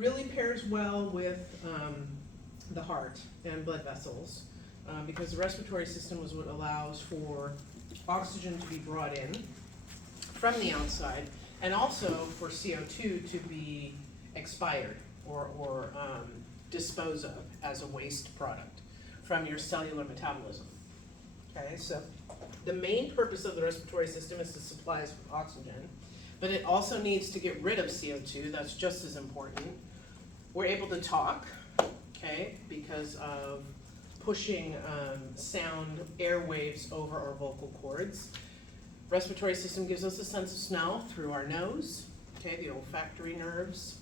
really pairs well with the heart and blood vessels because the respiratory system is what allows for oxygen to be brought in from the outside and also for CO2 to be expired or disposed of as a waste product from your cellular metabolism. Okay, so the main purpose of the respiratory system is to supply us with oxygen, but it also needs to get rid of CO2. That's just as important. We're able to talk, okay, because of pushing sound airwaves over our vocal cords. Respiratory system gives us a sense of smell through our nose, okay, the olfactory nerves.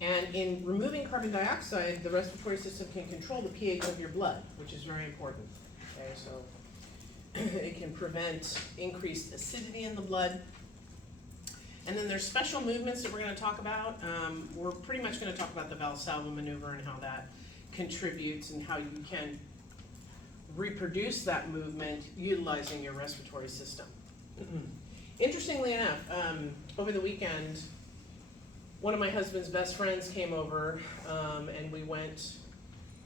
And in removing carbon dioxide, the respiratory system can control the pH of your blood, which is very important. Okay, so it can prevent increased acidity in the blood. And then there's special movements that we're going to talk about. We're pretty much going to talk about the Valsalva maneuver and how that contributes and how you can reproduce that movement utilizing your respiratory system. Interestingly enough, over the weekend, one of my husband's best friends came over and we went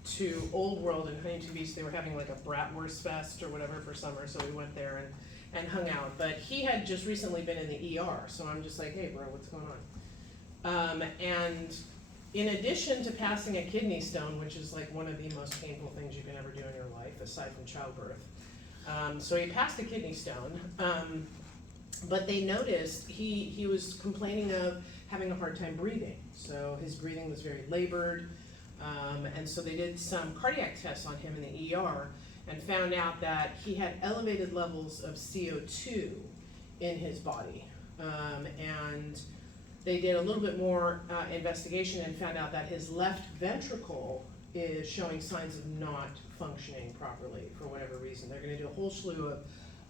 to Old World in Huntington Beach. They were having like a Bratwurst Fest or whatever for summer, so we went there and hung out. But he had just recently been in the ER, so I'm just like, hey bro, what's going on? And in addition to passing a kidney stone, which is like one of the most painful things you can ever do in your life, aside from childbirth. So he passed a kidney stone, but they noticed he was complaining of having a hard time breathing. So his breathing was very labored, and so they did some cardiac tests on him in the ER and found out that he had elevated levels of CO2 in his body. And they did a little bit more investigation and found out that his left ventricle is showing signs of not functioning properly for whatever reason. They're going to do a whole slew of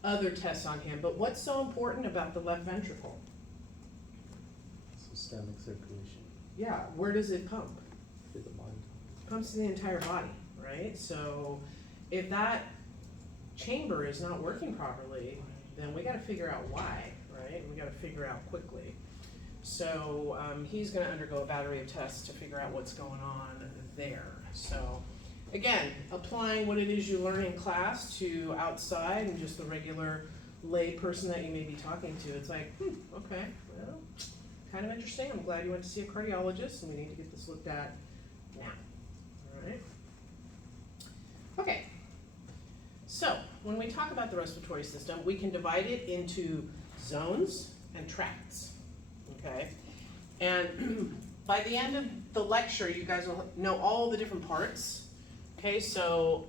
other tests on him. But what's so important about the left ventricle? Systemic circulation. Yeah, where does it pump? To the body. It pumps to the entire body, right? So if that chamber is not working properly, then we got to figure out why, right? We got to figure out quickly. So he's going to undergo a battery of tests to figure out what's going on there. So again, applying what it is you learn in class to outside and just the regular lay person that you may be talking to. It's like, okay, well, kind of interesting. I'm glad you went to see a cardiologist, and we need to get this looked at now. All right. Okay. So when we talk about the respiratory system, we can divide it into zones and tracts. Okay, and by the end of the lecture, you guys will know all the different parts. Okay, so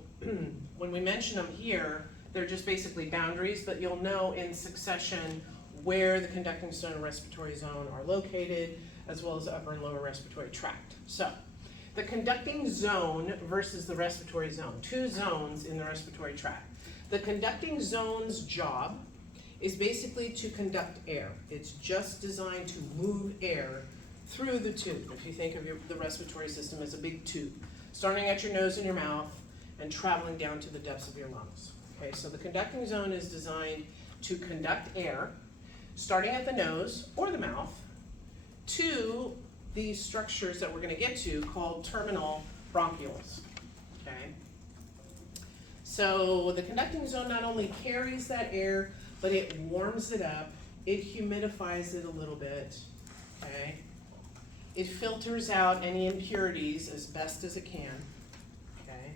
when we mention them here, they're just basically boundaries, but you'll know in succession where the conducting zone and respiratory zone are located, as well as the upper and lower respiratory tract. So the conducting zone versus the respiratory zone, two zones in the respiratory tract. The conducting zone's job is basically to conduct air. It's just designed to move air through the tube. If you think of the respiratory system as a big tube, starting at your nose and your mouth and traveling down to the depths of your lungs. Okay, so the conducting zone is designed to conduct air, starting at the nose or the mouth, to these structures that we're going to get to called terminal bronchioles. Okay, so the conducting zone not only carries that air, but it warms it up, it humidifies it a little bit, okay? It filters out any impurities as best as it can, okay?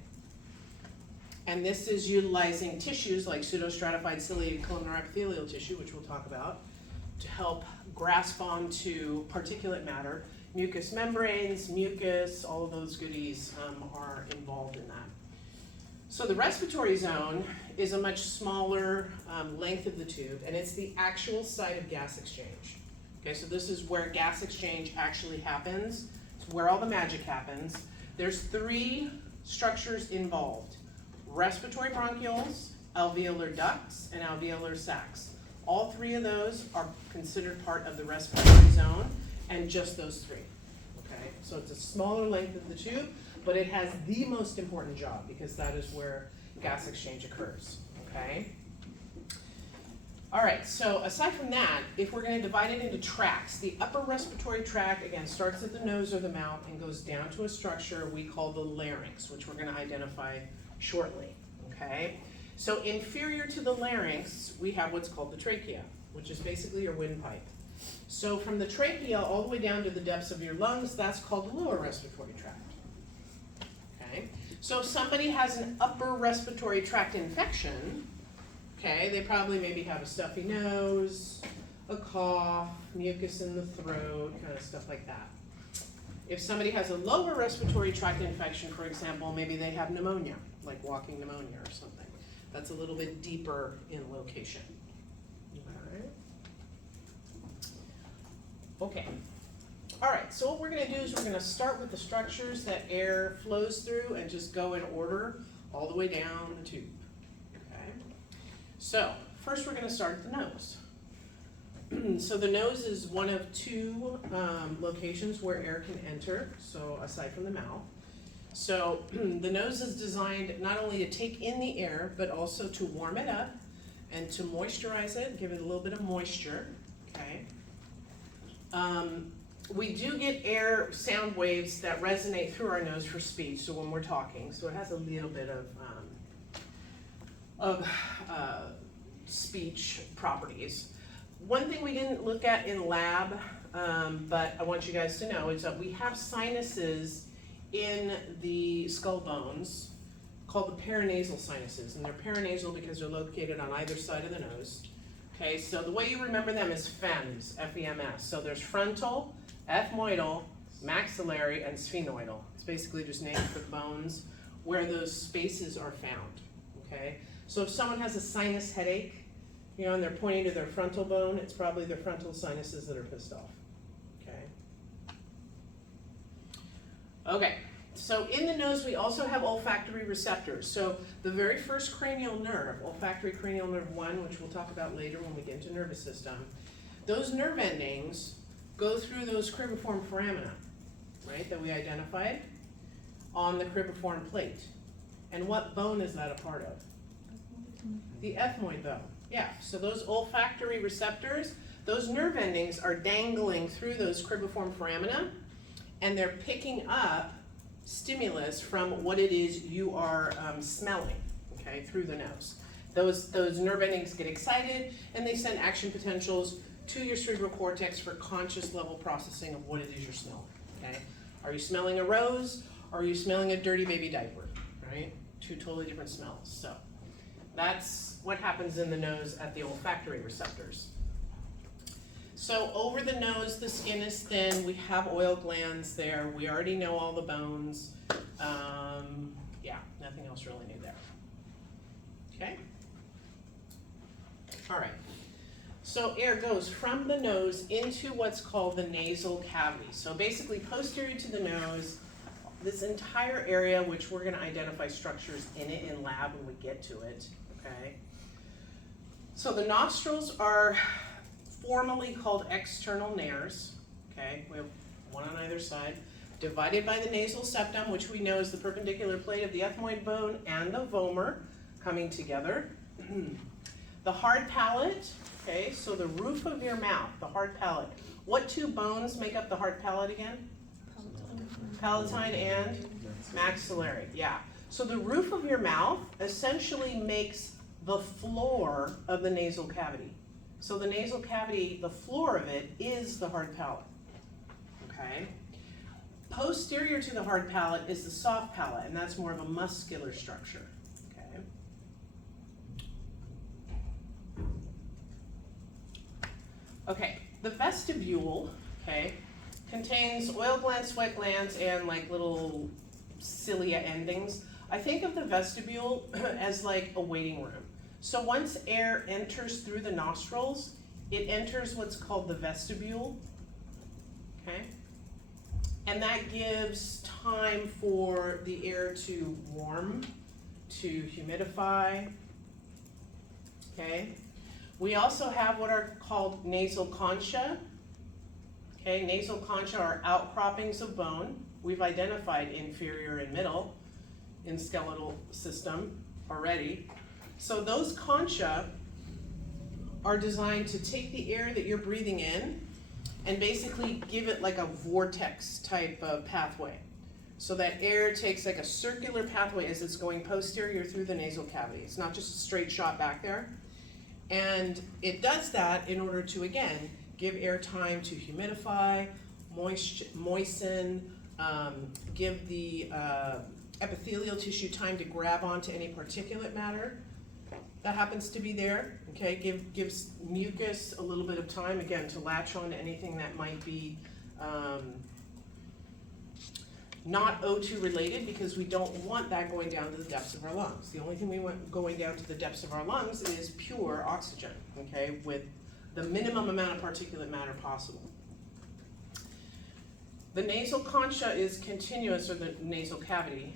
And this is utilizing tissues like pseudostratified ciliated columnar epithelial tissue, which we'll talk about, to help grasp onto particulate matter. Mucous membranes, mucus, all of those goodies are involved in that. So the respiratory zone is a much smaller length of the tube, and it's the actual site of gas exchange. Okay, so this is where gas exchange actually happens. It's where all the magic happens. There's three structures involved: respiratory bronchioles, alveolar ducts, and alveolar sacs. All three of those are considered part of the respiratory zone, and just those three. Okay, so it's a smaller length of the tube, but it has the most important job because that is where gas exchange occurs, okay? All right, so aside from that, if we're gonna divide it into tracts, the upper respiratory tract, again, starts at the nose or the mouth and goes down to a structure we call the larynx, which we're gonna identify shortly, okay? So inferior to the larynx, we have what's called the trachea, which is basically your windpipe. So from the trachea all the way down to the depths of your lungs, that's called the lower respiratory tract, okay? So if somebody has an upper respiratory tract infection, okay, they probably maybe have a stuffy nose, a cough, mucus in the throat, kind of stuff like that. If somebody has a lower respiratory tract infection, for example, maybe they have pneumonia, like walking pneumonia or something. That's a little bit deeper in location. Okay. All right, so what we're gonna do is we're gonna start with the structures that air flows through and just go in order all the way down the tube. So, first we're going to start at the nose. So the nose is one of two locations where air can enter, so aside from the mouth. So the nose is designed not only to take in the air, but also to warm it up and to moisturize it, give it a little bit of moisture, okay? We do get air sound waves that resonate through our nose for speech, so when we're talking, so it has a little bit of speech properties. One thing we didn't look at in lab, but I want you guys to know, is that we have sinuses in the skull bones called the paranasal sinuses, and they're paranasal because they're located on either side of the nose. Okay, so the way you remember them is FEMS, F-E-M-S. So there's frontal, ethmoidal, maxillary, and sphenoidal. It's basically just named for bones where those spaces are found, okay? So if someone has a sinus headache, you know, and they're pointing to their frontal bone, it's probably their frontal sinuses that are pissed off, okay? Okay, so in the nose we also have olfactory receptors. So the very first cranial nerve, olfactory cranial nerve 1, which we'll talk about later when we get into nervous system, those nerve endings go through those cribriform foramina, right, that we identified on the cribriform plate. And what bone is that a part of? The ethmoid bone, yeah. So those olfactory receptors, those nerve endings are dangling through those cribriform foramina, and they're picking up stimulus from what it is you are smelling, okay, through the nose. Those nerve endings get excited, and they send action potentials to your cerebral cortex for conscious level processing of what it is you're smelling, okay? Are you smelling a rose, or are you smelling a dirty baby diaper, right? Two totally different smells, so. That's what happens in the nose at the olfactory receptors. So over the nose, the skin is thin. We have oil glands there. We already know all the bones. Yeah, nothing else really new there. Okay? All right. So air goes from the nose into what's called the nasal cavity. So basically posterior to the nose, this entire area, which we're going to identify structures in it in lab when we get to it. Okay. So the nostrils are formally called external nares. Okay, we have one on either side, divided by the nasal septum, which we know is the perpendicular plate of the ethmoid bone and the vomer coming together. The hard palate. Okay, so the roof of your mouth, the hard palate. What two bones make up the hard palate again? Palatine and maxillary. Yeah. So the roof of your mouth essentially makes the floor of the nasal cavity. So the nasal cavity, the floor of it is the hard palate, okay? Posterior to the hard palate is the soft palate, and that's more of a muscular structure, okay? Okay, the vestibule, okay, contains oil glands, sweat glands, and like little cilia endings. I think of the vestibule as like a waiting room. So once air enters through the nostrils, it enters what's called the vestibule, okay? And that gives time for the air to warm, to humidify, okay? We also have what are called nasal concha. Okay, nasal concha are outcroppings of bone. We've identified inferior and middle in skeletal system already. So those concha are designed to take the air that you're breathing in and basically give it like a vortex type of pathway. So that air takes like a circular pathway as it's going posterior through the nasal cavity. It's not just a straight shot back there. And it does that in order to, again, give air time to humidify, moisten, give the epithelial tissue time to grab onto any particulate matter that happens to be there, okay? Gives mucus a little bit of time, again, to latch on to anything that might be not O2 related, because we don't want that going down to the depths of our lungs. The only thing we want going down to the depths of our lungs is pure oxygen, okay, with the minimum amount of particulate matter possible. The nasal concha is continuous, or the nasal cavity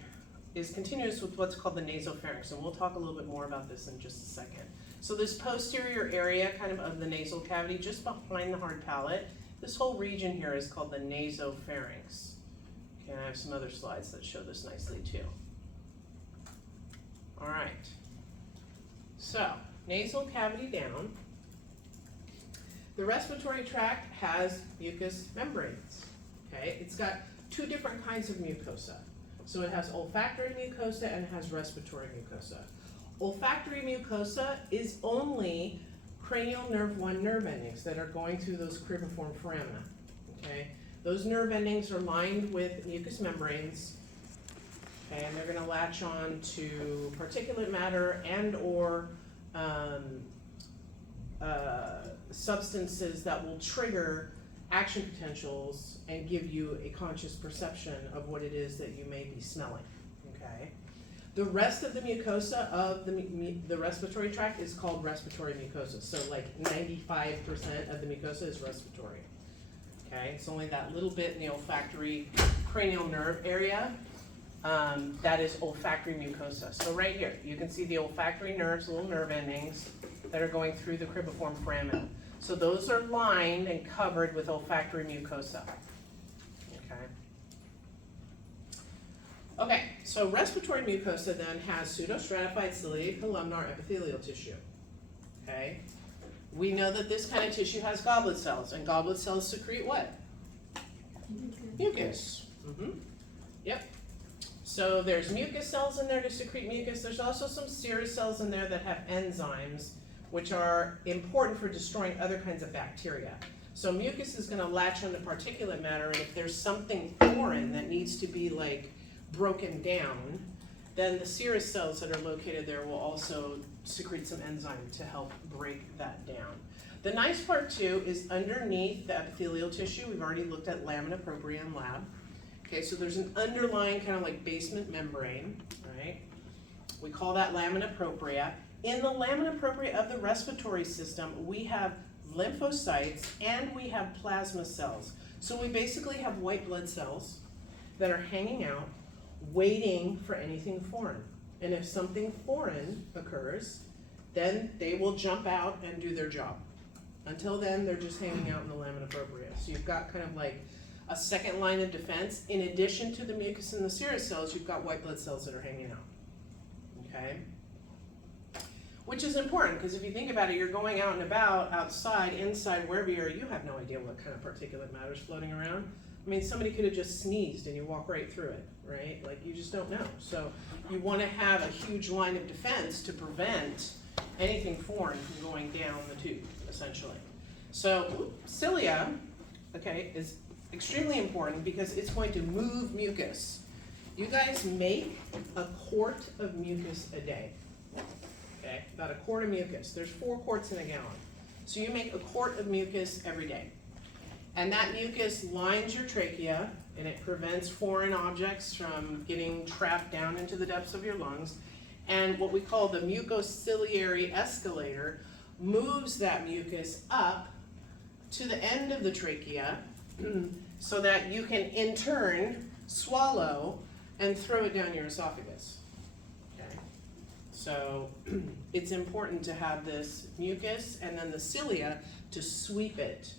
is continuous with what's called the nasopharynx, and we'll talk a little bit more about this in just a second. So this posterior area kind of the nasal cavity, just behind the hard palate, this whole region here is called the nasopharynx. Okay, and I have some other slides that show this nicely too. All right, so nasal cavity down. The respiratory tract has mucous membranes, okay? It's got two different kinds of mucosa. So it has olfactory mucosa and it has respiratory mucosa. Olfactory mucosa is only cranial nerve 1 nerve endings that are going through those cribriform foramina, okay? Those nerve endings are lined with mucous membranes, okay, and they're gonna latch on to particulate matter and or substances that will trigger action potentials and give you a conscious perception of what it is that you may be smelling, okay? The rest of the mucosa of the respiratory tract is called respiratory mucosa. So like 95% of the mucosa is respiratory, okay? It's only that little bit in the olfactory cranial nerve area that is olfactory mucosa. So right here, you can see the olfactory nerves, little nerve endings that are going through the cribriform foramen. So those are lined and covered with olfactory mucosa, okay? Okay, so respiratory mucosa then has pseudostratified ciliate columnar epithelial tissue, okay? We know that this kind of tissue has goblet cells, and goblet cells secrete what? Mucus. Yep. So there's mucus cells in there to secrete mucus. There's also some serous cells in there that have enzymes which are important for destroying other kinds of bacteria. So mucus is gonna latch onto particulate matter, and if there's something foreign that needs to be like broken down, then the serous cells that are located there will also secrete some enzyme to help break that down. The nice part too is underneath the epithelial tissue, we've already looked at lamina propria in lab. Okay, so there's an underlying kind of like basement membrane, right? We call that lamina propria. In the lamina propria of the respiratory system, we have lymphocytes and we have plasma cells. So we basically have white blood cells that are hanging out, waiting for anything foreign. And if something foreign occurs, then they will jump out and do their job. Until then, they're just hanging out in the lamina propria. So you've got kind of like a second line of defense. In addition to the mucus and the serous cells, you've got white blood cells that are hanging out, okay? Which is important, because if you think about it, you're going out and about, outside, inside, wherever you are, you have no idea what kind of particulate matter is floating around. I mean, somebody could have just sneezed and you walk right through it, right? Like, you just don't know. So you want to have a huge line of defense to prevent anything foreign from going down the tube, essentially. So cilia, okay, is extremely important because it's going to move mucus. You guys make a quart of mucus a day. Okay, about a quart of mucus. There's 4 quarts in a gallon. So you make a quart of mucus every day. And that mucus lines your trachea, and it prevents foreign objects from getting trapped down into the depths of your lungs. And what we call the mucociliary escalator moves that mucus up to the end of the trachea so that you can in turn swallow and throw it down your esophagus. So it's important to have this mucus and then the cilia to sweep it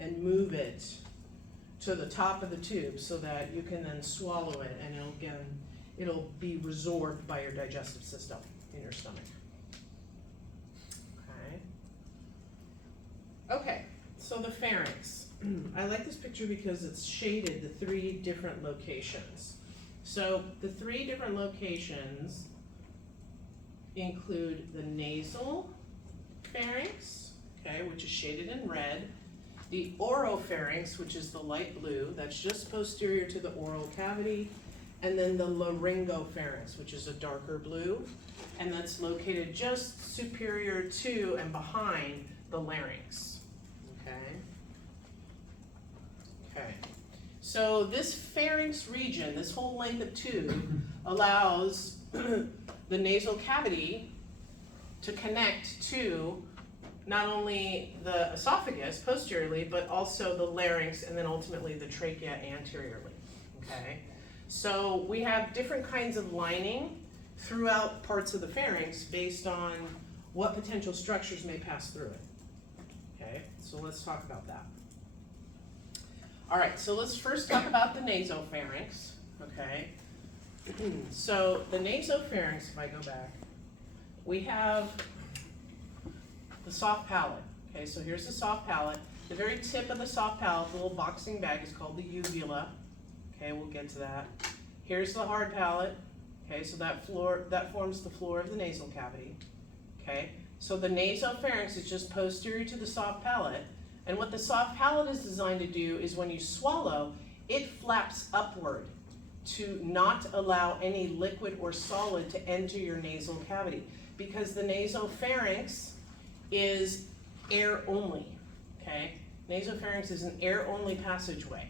and move it to the top of the tube so that you can then swallow it, and it'll be resorbed by your digestive system in your stomach. Okay. So the pharynx. I like this picture because it's shaded the 3 different locations. So the 3 different locations include the nasal pharynx, okay, which is shaded in red, the oropharynx, which is the light blue, that's just posterior to the oral cavity, and then the laryngopharynx, which is a darker blue, and that's located just superior to and behind the larynx, okay? Okay, so this pharynx region, this whole length of tube, allows the nasal cavity to connect to not only the esophagus posteriorly, but also the larynx and then ultimately the trachea anteriorly, okay? So we have different kinds of lining throughout parts of the pharynx based on what potential structures may pass through it, okay? So let's talk about that. All right, so let's first talk about the nasopharynx, okay? So the nasopharynx, if I go back, we have the soft palate, okay? So here's the soft palate. The very tip of the soft palate, the little boxing bag, is called the uvula, okay? We'll get to that. Here's the hard palate, okay? So that forms the floor of the nasal cavity, okay? So the nasopharynx is just posterior to the soft palate. And what the soft palate is designed to do is when you swallow, it flaps upward to not allow any liquid or solid to enter your nasal cavity, because the nasopharynx is air only, okay? Nasopharynx is an air only passageway,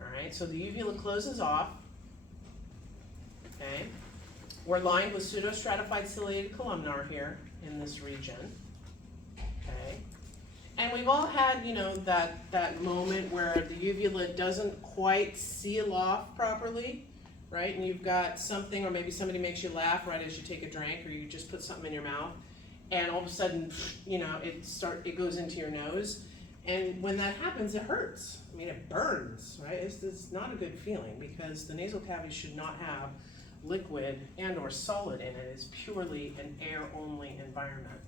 all right? So the uvula closes off, okay? We're lined with pseudostratified ciliated columnar here in this region, okay? And we've all had, you know, that moment where the uvula doesn't quite seal off properly, right? And you've got something, or maybe somebody makes you laugh right as you take a drink, or you just put something in your mouth, and all of a sudden, you know, it goes into your nose. And when that happens, it hurts. I mean, it burns, right? It's not a good feeling, because the nasal cavity should not have liquid and or solid in it. It's purely an air-only environment.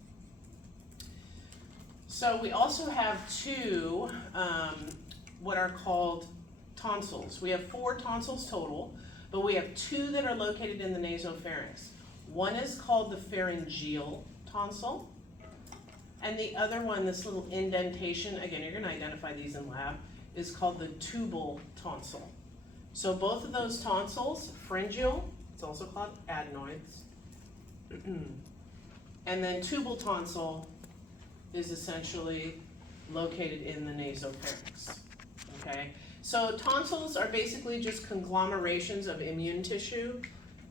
So we also have 2 what are called tonsils. We have 4 tonsils total, but we have 2 that are located in the nasopharynx. One is called the pharyngeal tonsil, and the other one, this little indentation, again, you're going to identify these in lab, is called the tubal tonsil. So both of those tonsils, pharyngeal, it's also called adenoids, and then tubal tonsil is essentially located in the nasopharynx, okay? So tonsils are basically just conglomerations of immune tissue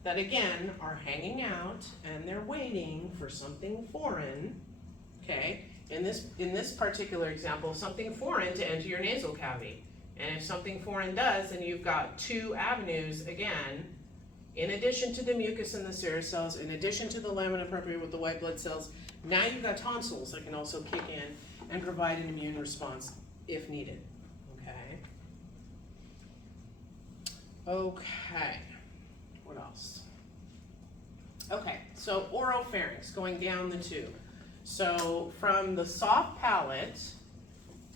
that, again, are hanging out and they're waiting for something foreign, okay? In this particular example, something foreign to enter your nasal cavity. And if something foreign does, then you've got 2 avenues, again, in addition to the mucus and the serous cells, in addition to the lamina propria with the white blood cells, now you've got tonsils that can also kick in and provide an immune response if needed, okay? Okay, what else? Okay, so oropharynx, going down the tube. So from the soft palate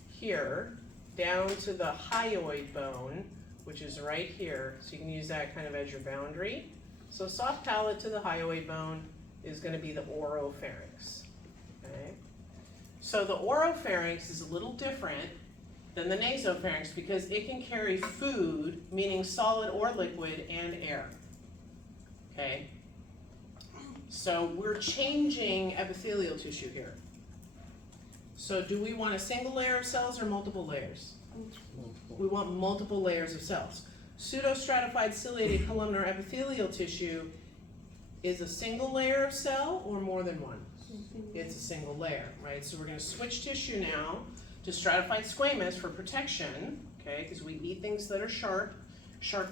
here down to the hyoid bone, which is right here, so you can use that kind of as your boundary. So soft palate to the hyoid bone is going to be the oropharynx, okay? So the oropharynx is a little different than the nasopharynx because it can carry food, meaning solid or liquid, and air, okay? So we're changing epithelial tissue here. So do we want a single layer of cells or multiple layers? We want multiple layers of cells. Pseudostratified ciliated columnar epithelial tissue is a single layer of cell or more than one? It's a single layer, right? So we're going to switch tissue now to stratified squamous for protection, okay, because we eat things that are sharp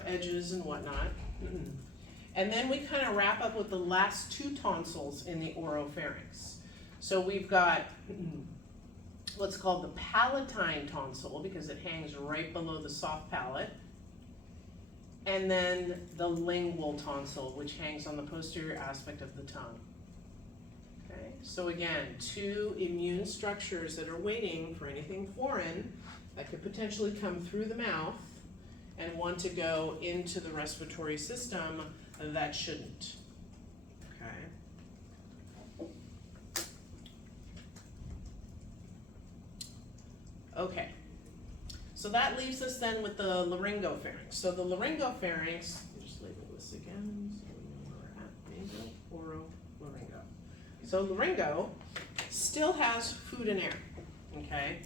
edges and whatnot. And then we kind of wrap up with the last 2 tonsils in the oropharynx. So we've got what's called the palatine tonsil because it hangs right below the soft palate. And then the lingual tonsil, which hangs on the posterior aspect of the tongue. Okay? So again, two immune structures that are waiting for anything foreign that could potentially come through the mouth and want to go into the respiratory system that shouldn't. Okay, so that leaves us then with the laryngopharynx. So the laryngopharynx, let me just label this again so we know where we're at. Nasal, oro, laryngo. So laryngo still has food and air, okay?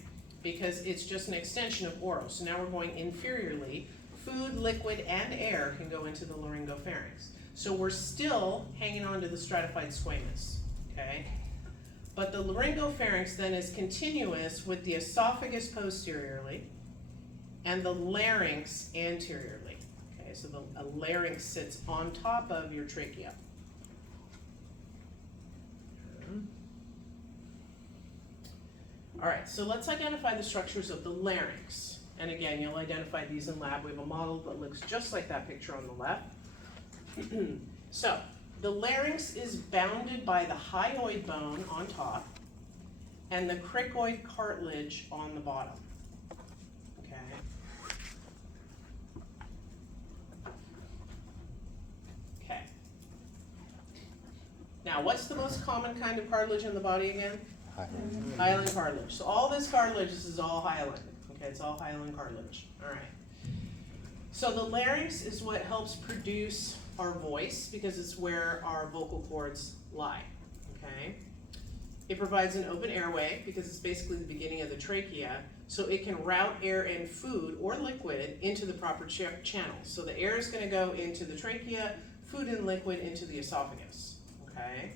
Because it's just an extension of oro. So now we're going inferiorly. Food, liquid, and air can go into the laryngopharynx. So we're still hanging on to the stratified squamous, okay? But the laryngopharynx then is continuous with the esophagus posteriorly and the larynx anteriorly. Okay, so the larynx sits on top of your trachea. All right, so let's identify the structures of the larynx. And again, you'll identify these in lab. We have a model that looks just like that picture on the left. So, the larynx is bounded by the hyoid bone on top and the cricoid cartilage on the bottom. Okay. Okay. Now, what's the most common kind of cartilage in the body again? Hyaline cartilage. So all this cartilage, this is all hyaline. Okay, it's all hyaline cartilage. All right. So the larynx is what helps produce our voice because it's where our vocal cords lie, okay? It provides an open airway because it's basically the beginning of the trachea, so it can route air and food or liquid into the proper channels. So the air is gonna go into the trachea, food and liquid into the esophagus, okay?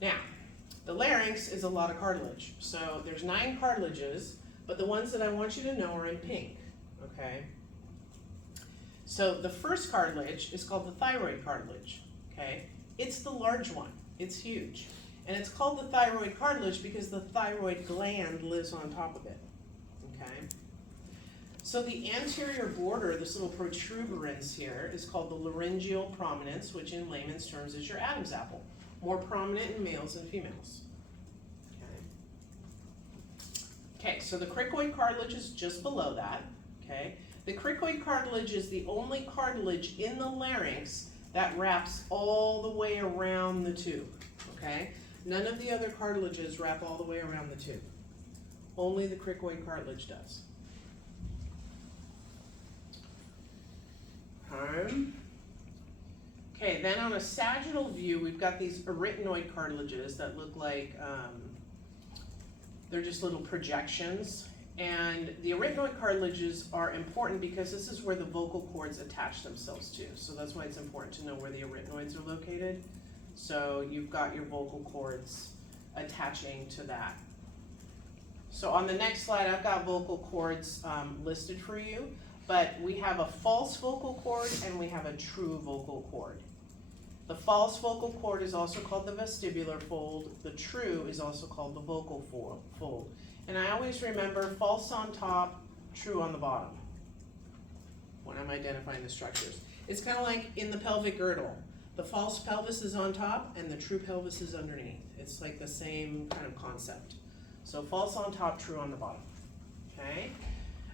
Now, the larynx is a lot of cartilage. So there's 9 cartilages, but the ones that I want you to know are in pink, okay? So the first cartilage is called the thyroid cartilage, okay? It's the large one, it's huge. And it's called the thyroid cartilage because the thyroid gland lives on top of it, okay? So the anterior border, this little protuberance here, is called the laryngeal prominence, which in layman's terms is your Adam's apple. More prominent in males than females, okay? Okay, so the cricoid cartilage is just below that, okay? The cricoid cartilage is the only cartilage in the larynx that wraps all the way around the tube, okay? None of the other cartilages wrap all the way around the tube. Only the cricoid cartilage does. Okay, then on a sagittal view, we've got these arytenoid cartilages that look like, they're just little projections. And the arytenoid cartilages are important because this is where the vocal cords attach themselves to. So that's why it's important to know where the arytenoids are located. So you've got your vocal cords attaching to that. So on the next slide, I've got vocal cords listed for you, but we have a false vocal cord and we have a true vocal cord. The false vocal cord is also called the vestibular fold. The true is also called the vocal fold. And I always remember false on top, true on the bottom when I'm identifying the structures. It's kind of like in the pelvic girdle. The false pelvis is on top and the true pelvis is underneath. It's like the same kind of concept. So false on top, true on the bottom, okay?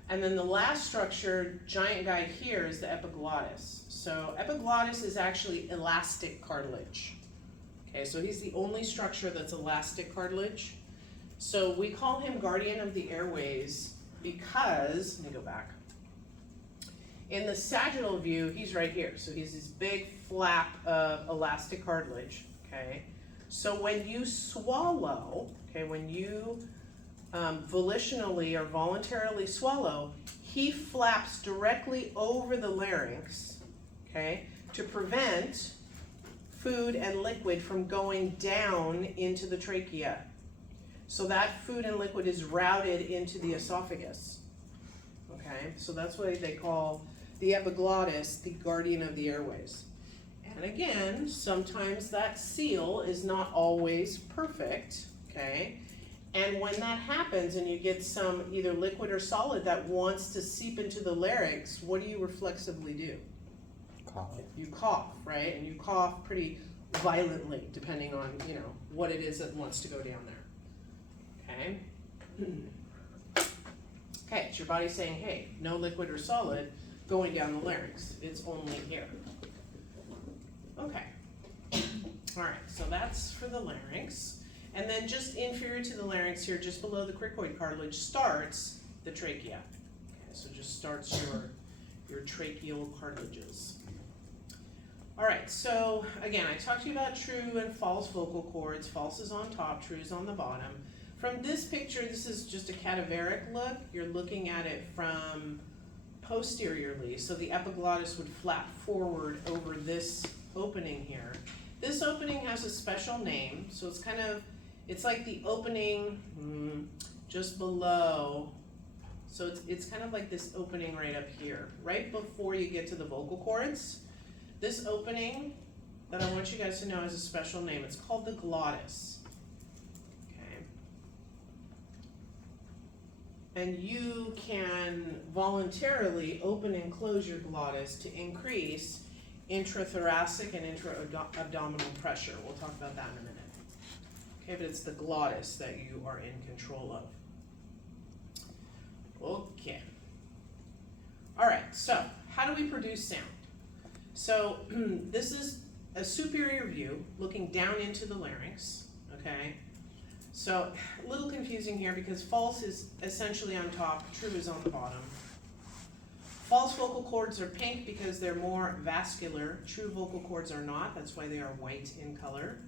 And then the last structure, giant guy here, is the epiglottis. So epiglottis is actually elastic cartilage. Okay, so he's the only structure that's elastic cartilage. So we call him guardian of the airways because, let me go back. In the sagittal view, he's right here. So he's this big flap of elastic cartilage, okay? So when you swallow, okay, when you volitionally or voluntarily swallow, he flaps directly over the larynx, okay, to prevent food and liquid from going down into the trachea. So that food and liquid is routed into the esophagus, okay? So that's why they call the epiglottis the guardian of the airways. And again, sometimes that seal is not always perfect, okay? And when that happens and you get some either liquid or solid that wants to seep into the larynx, what do you reflexively do? Cough. You cough, right? And you cough pretty violently, depending on, you know, what it is that wants to go down there. Okay? Okay, it's your body saying, hey, no liquid or solid going down the larynx. It's only here. Okay. Alright, so that's for the larynx. And then just inferior to the larynx here, just below the cricoid cartilage, starts the trachea. Okay, so just starts your tracheal cartilages. Alright, so again, I talked to you about true and false vocal cords. False is on top, true is on the bottom. From this picture, this is just a cadaveric look. You're looking at it from posteriorly, so the epiglottis would flap forward over this opening here. This opening has a special name, so it's like the opening just below. So it's kind of like this opening right up here, right before you get to the vocal cords. This opening that I want you guys to know has a special name. It's called the glottis. Okay. And you can voluntarily open and close your glottis to increase intrathoracic and intra-abdominal pressure. We'll talk about that in a minute. Okay, but it's the glottis that you are in control of. Okay. All right, so how do we produce sound? So this is a superior view looking down into the larynx, okay? So a little confusing here because false is essentially on top, true is on the bottom. False vocal cords are pink because they're more vascular. True vocal cords are not, that's why they are white in color.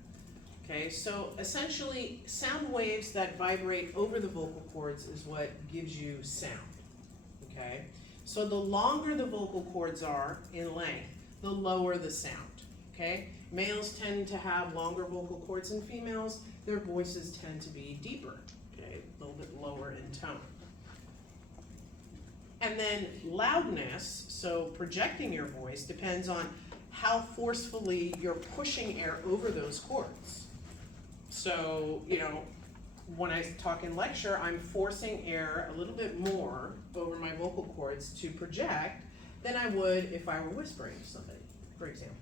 Okay, so essentially sound waves that vibrate over the vocal cords is what gives you sound, okay? So the longer the vocal cords are in length, the lower the sound, okay? Males tend to have longer vocal cords than females. Their voices tend to be deeper, okay? A little bit lower in tone. And then loudness, so projecting your voice, depends on how forcefully you're pushing air over those cords. So, you know, when I talk in lecture, I'm forcing air a little bit more over my vocal cords to project than I would if I were whispering to somebody, for example.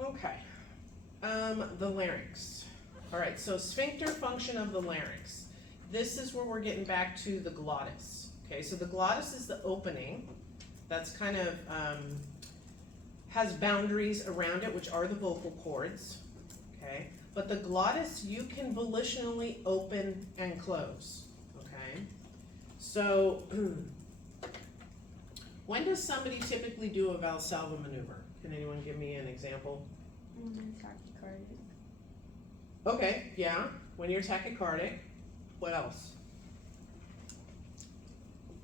Okay. The larynx. All right, so sphincter function of the larynx. This is where we're getting back to the glottis. Okay, so the glottis is the opening that's kind of has boundaries around it, which are the vocal cords. Okay, but the glottis you can volitionally open and close. Okay, so when does somebody typically do a Valsalva maneuver? Can anyone give me an example? Tachycardic. Okay, yeah, when you're tachycardic. What else?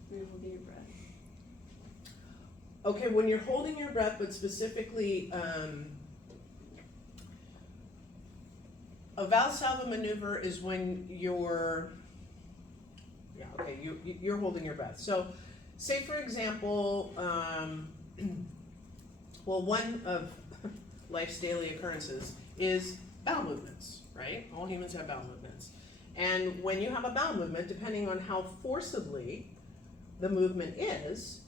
When you hold your breath. Okay, when you're holding your breath, but specifically, a Valsalva maneuver is when you're holding your breath. So, say for example, well, one of life's daily occurrences is bowel movements, right? All humans have bowel movements. And when you have a bowel movement, depending on how forcibly the movement is,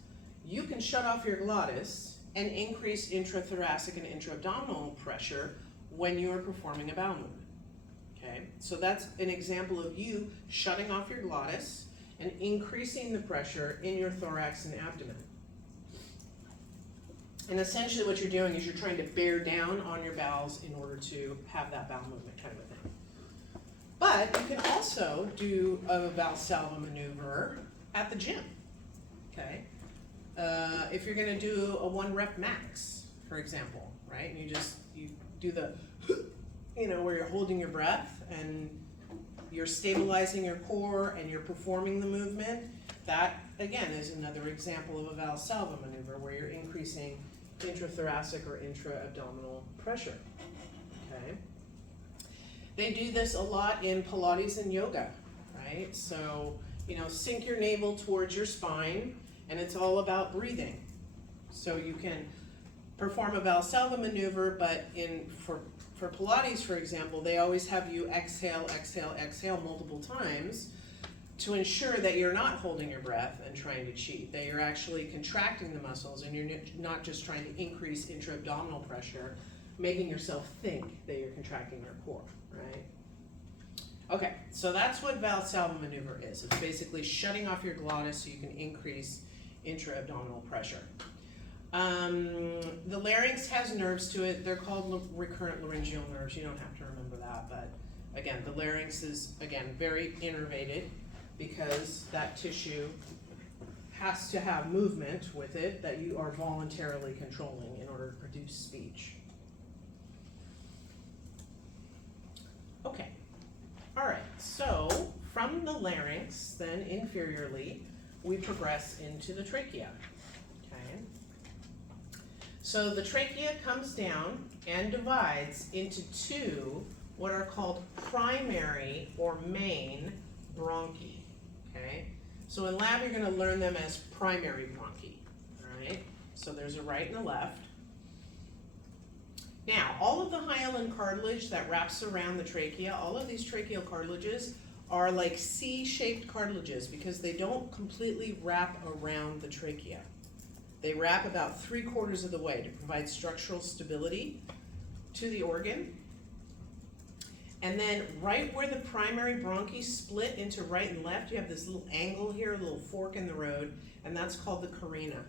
you can shut off your glottis and increase intrathoracic and intra-abdominal pressure when you are performing a bowel movement. Okay, so that's an example of you shutting off your glottis and increasing the pressure in your thorax and abdomen. And essentially what you're doing is you're trying to bear down on your bowels in order to have that bowel movement kind of a thing. But you can also do a Valsalva maneuver at the gym, okay? If you're gonna do a 1 rep max, for example, right? And you do the, where you're holding your breath and you're stabilizing your core and you're performing the movement. That, again, is another example of a Valsalva maneuver where you're increasing intrathoracic or intra-abdominal pressure, okay? They do this a lot in Pilates and yoga, right? So, sink your navel towards your spine, and it's all about breathing. So you can perform a Valsalva maneuver, but for Pilates, for example, they always have you exhale, exhale, exhale multiple times to ensure that you're not holding your breath and trying to cheat, that you're actually contracting the muscles and you're not just trying to increase intra-abdominal pressure, making yourself think that you're contracting your core, right? Okay, so that's what Valsalva maneuver is. It's basically shutting off your glottis so you can increase intra-abdominal pressure. The larynx has nerves to it. They're called recurrent laryngeal nerves. You don't have to remember that, but again, the larynx is, again, very innervated because that tissue has to have movement with it that you are voluntarily controlling in order to produce speech. Okay, all right, so from the larynx, then inferiorly, we progress into the trachea, okay? So the trachea comes down and divides into two what are called primary or main bronchi, okay? So in lab, you're gonna learn them as primary bronchi, all right? So there's a right and a left. Now, all of the hyaline cartilage that wraps around the trachea, all of these tracheal cartilages are like C-shaped cartilages because they don't completely wrap around the trachea. They wrap about 3/4 of the way to provide structural stability to the organ. And then right where the primary bronchi split into right and left, you have this little angle here, a little fork in the road, and that's called the carina.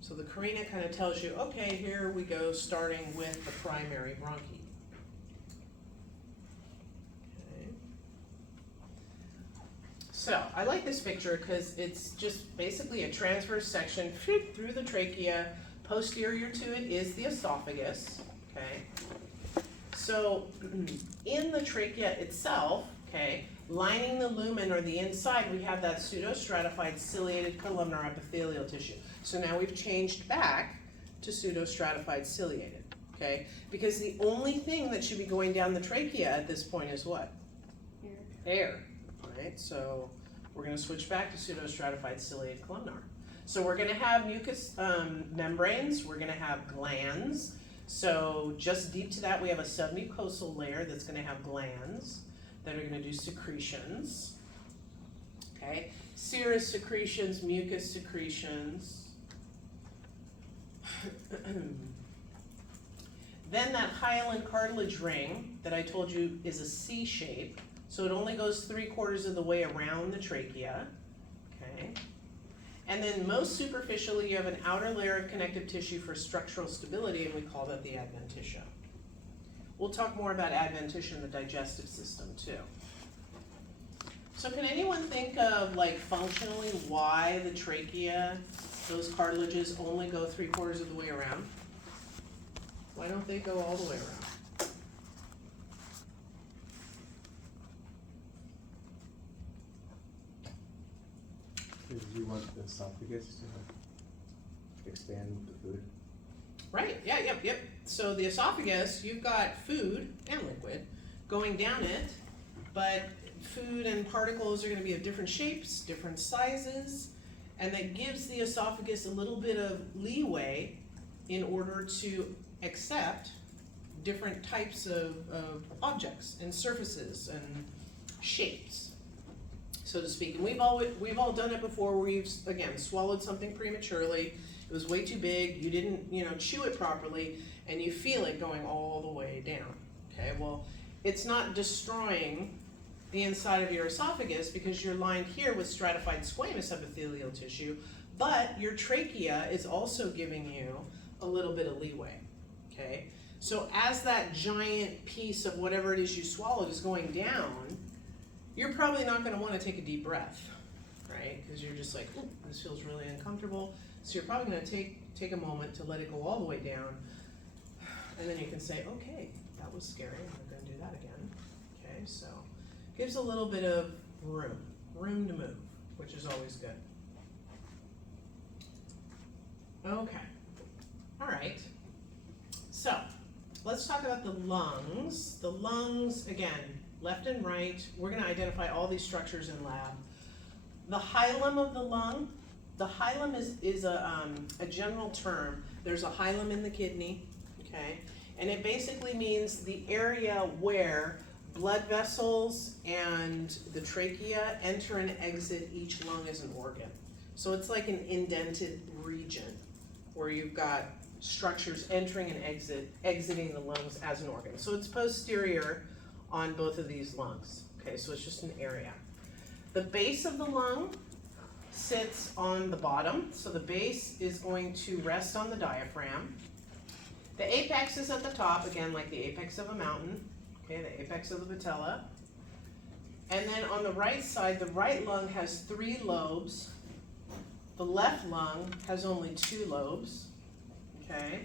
So the carina kind of tells you, okay, here we go, starting with the primary bronchi. Okay. So I like this picture because it's just basically a transverse section through the trachea. Posterior to it is the esophagus, okay? So in the trachea itself, okay, lining the lumen or the inside, we have that pseudostratified ciliated columnar epithelial tissue. So now we've changed back to pseudostratified ciliated, okay? Because the only thing that should be going down the trachea at this point is what? Air, right? So we're gonna switch back to pseudostratified ciliated columnar. So we're gonna have mucous membranes, we're gonna have glands. So just deep to that, we have a submucosal layer that's gonna have glands that are gonna do secretions, okay? Serous secretions, mucus secretions. Then that hyaline cartilage ring that I told you is a C shape, so it only goes 3/4 of the way around the trachea, okay? And then most superficially, you have an outer layer of connective tissue for structural stability, and we call that the adventitia. We'll talk more about adventitia in the digestive system too. So can anyone think of, like, functionally why the trachea, those cartilages only go 3/4 of the way around? Why don't they go all the way around? Because you want the esophagus to expand with the food. Right, yeah, yep. So the esophagus, you've got food and liquid going down it, but food and particles are gonna be of different shapes, different sizes, and that gives the esophagus a little bit of leeway in order to accept different types of objects and surfaces and shapes, so to speak. And we've all done it before, where we've, again, swallowed something prematurely. It was way too big, you didn't, chew it properly, and you feel it going all the way down, okay? Well, it's not destroying the inside of your esophagus because you're lined here with stratified squamous epithelial tissue, but your trachea is also giving you a little bit of leeway, okay? So as that giant piece of whatever it is you swallowed is going down, you're probably not gonna wanna take a deep breath, right? Because you're just like, ooh, this feels really uncomfortable. So you're probably gonna take a moment to let it go all the way down, and then you can say, okay, that was scary, I'm not gonna do that again, okay? So gives a little bit of room to move, which is always good. Okay, all right. So let's talk about the lungs. The lungs, again, left and right, we're gonna identify all these structures in lab. The hilum of the lung, the hilum is a general term. There's a hilum in the kidney, okay? And it basically means the area where blood vessels and the trachea enter and exit each lung as an organ. So it's like an indented region where you've got structures entering and exiting the lungs as an organ. So it's posterior on both of these lungs. Okay, so it's just an area. The base of the lung sits on the bottom. So the base is going to rest on the diaphragm. The apex is at the top, again, like the apex of a mountain. Okay, the apex of the patella. And then on the right side, the right lung has 3 lobes. The left lung has only 2 lobes. Okay.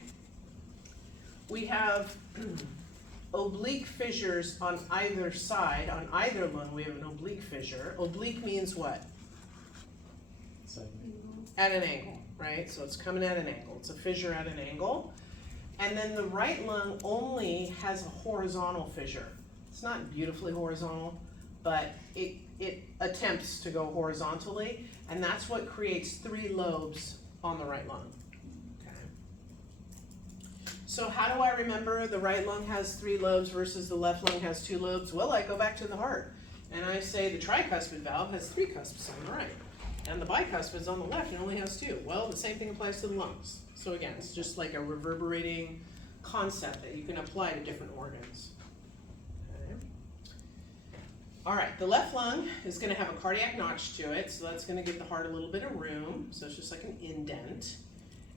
We have oblique fissures on either side. On either lung, we have an oblique fissure. Oblique means what? At an angle, right? So it's coming at an angle. It's a fissure at an angle. And then the right lung only has a horizontal fissure. It's not beautifully horizontal, but it attempts to go horizontally, and that's what creates 3 lobes on the right lung. Okay. So how do I remember the right lung has 3 lobes versus the left lung has 2 lobes? Well, I go back to the heart, and I say the tricuspid valve has 3 cusps on the right, and the bicuspid is on the left and only has 2. Well, the same thing applies to the lungs. So again, it's just like a reverberating concept that you can apply to different organs. Okay. All right, the left lung is going to have a cardiac notch to it, so that's going to give the heart a little bit of room. So it's just like an indent.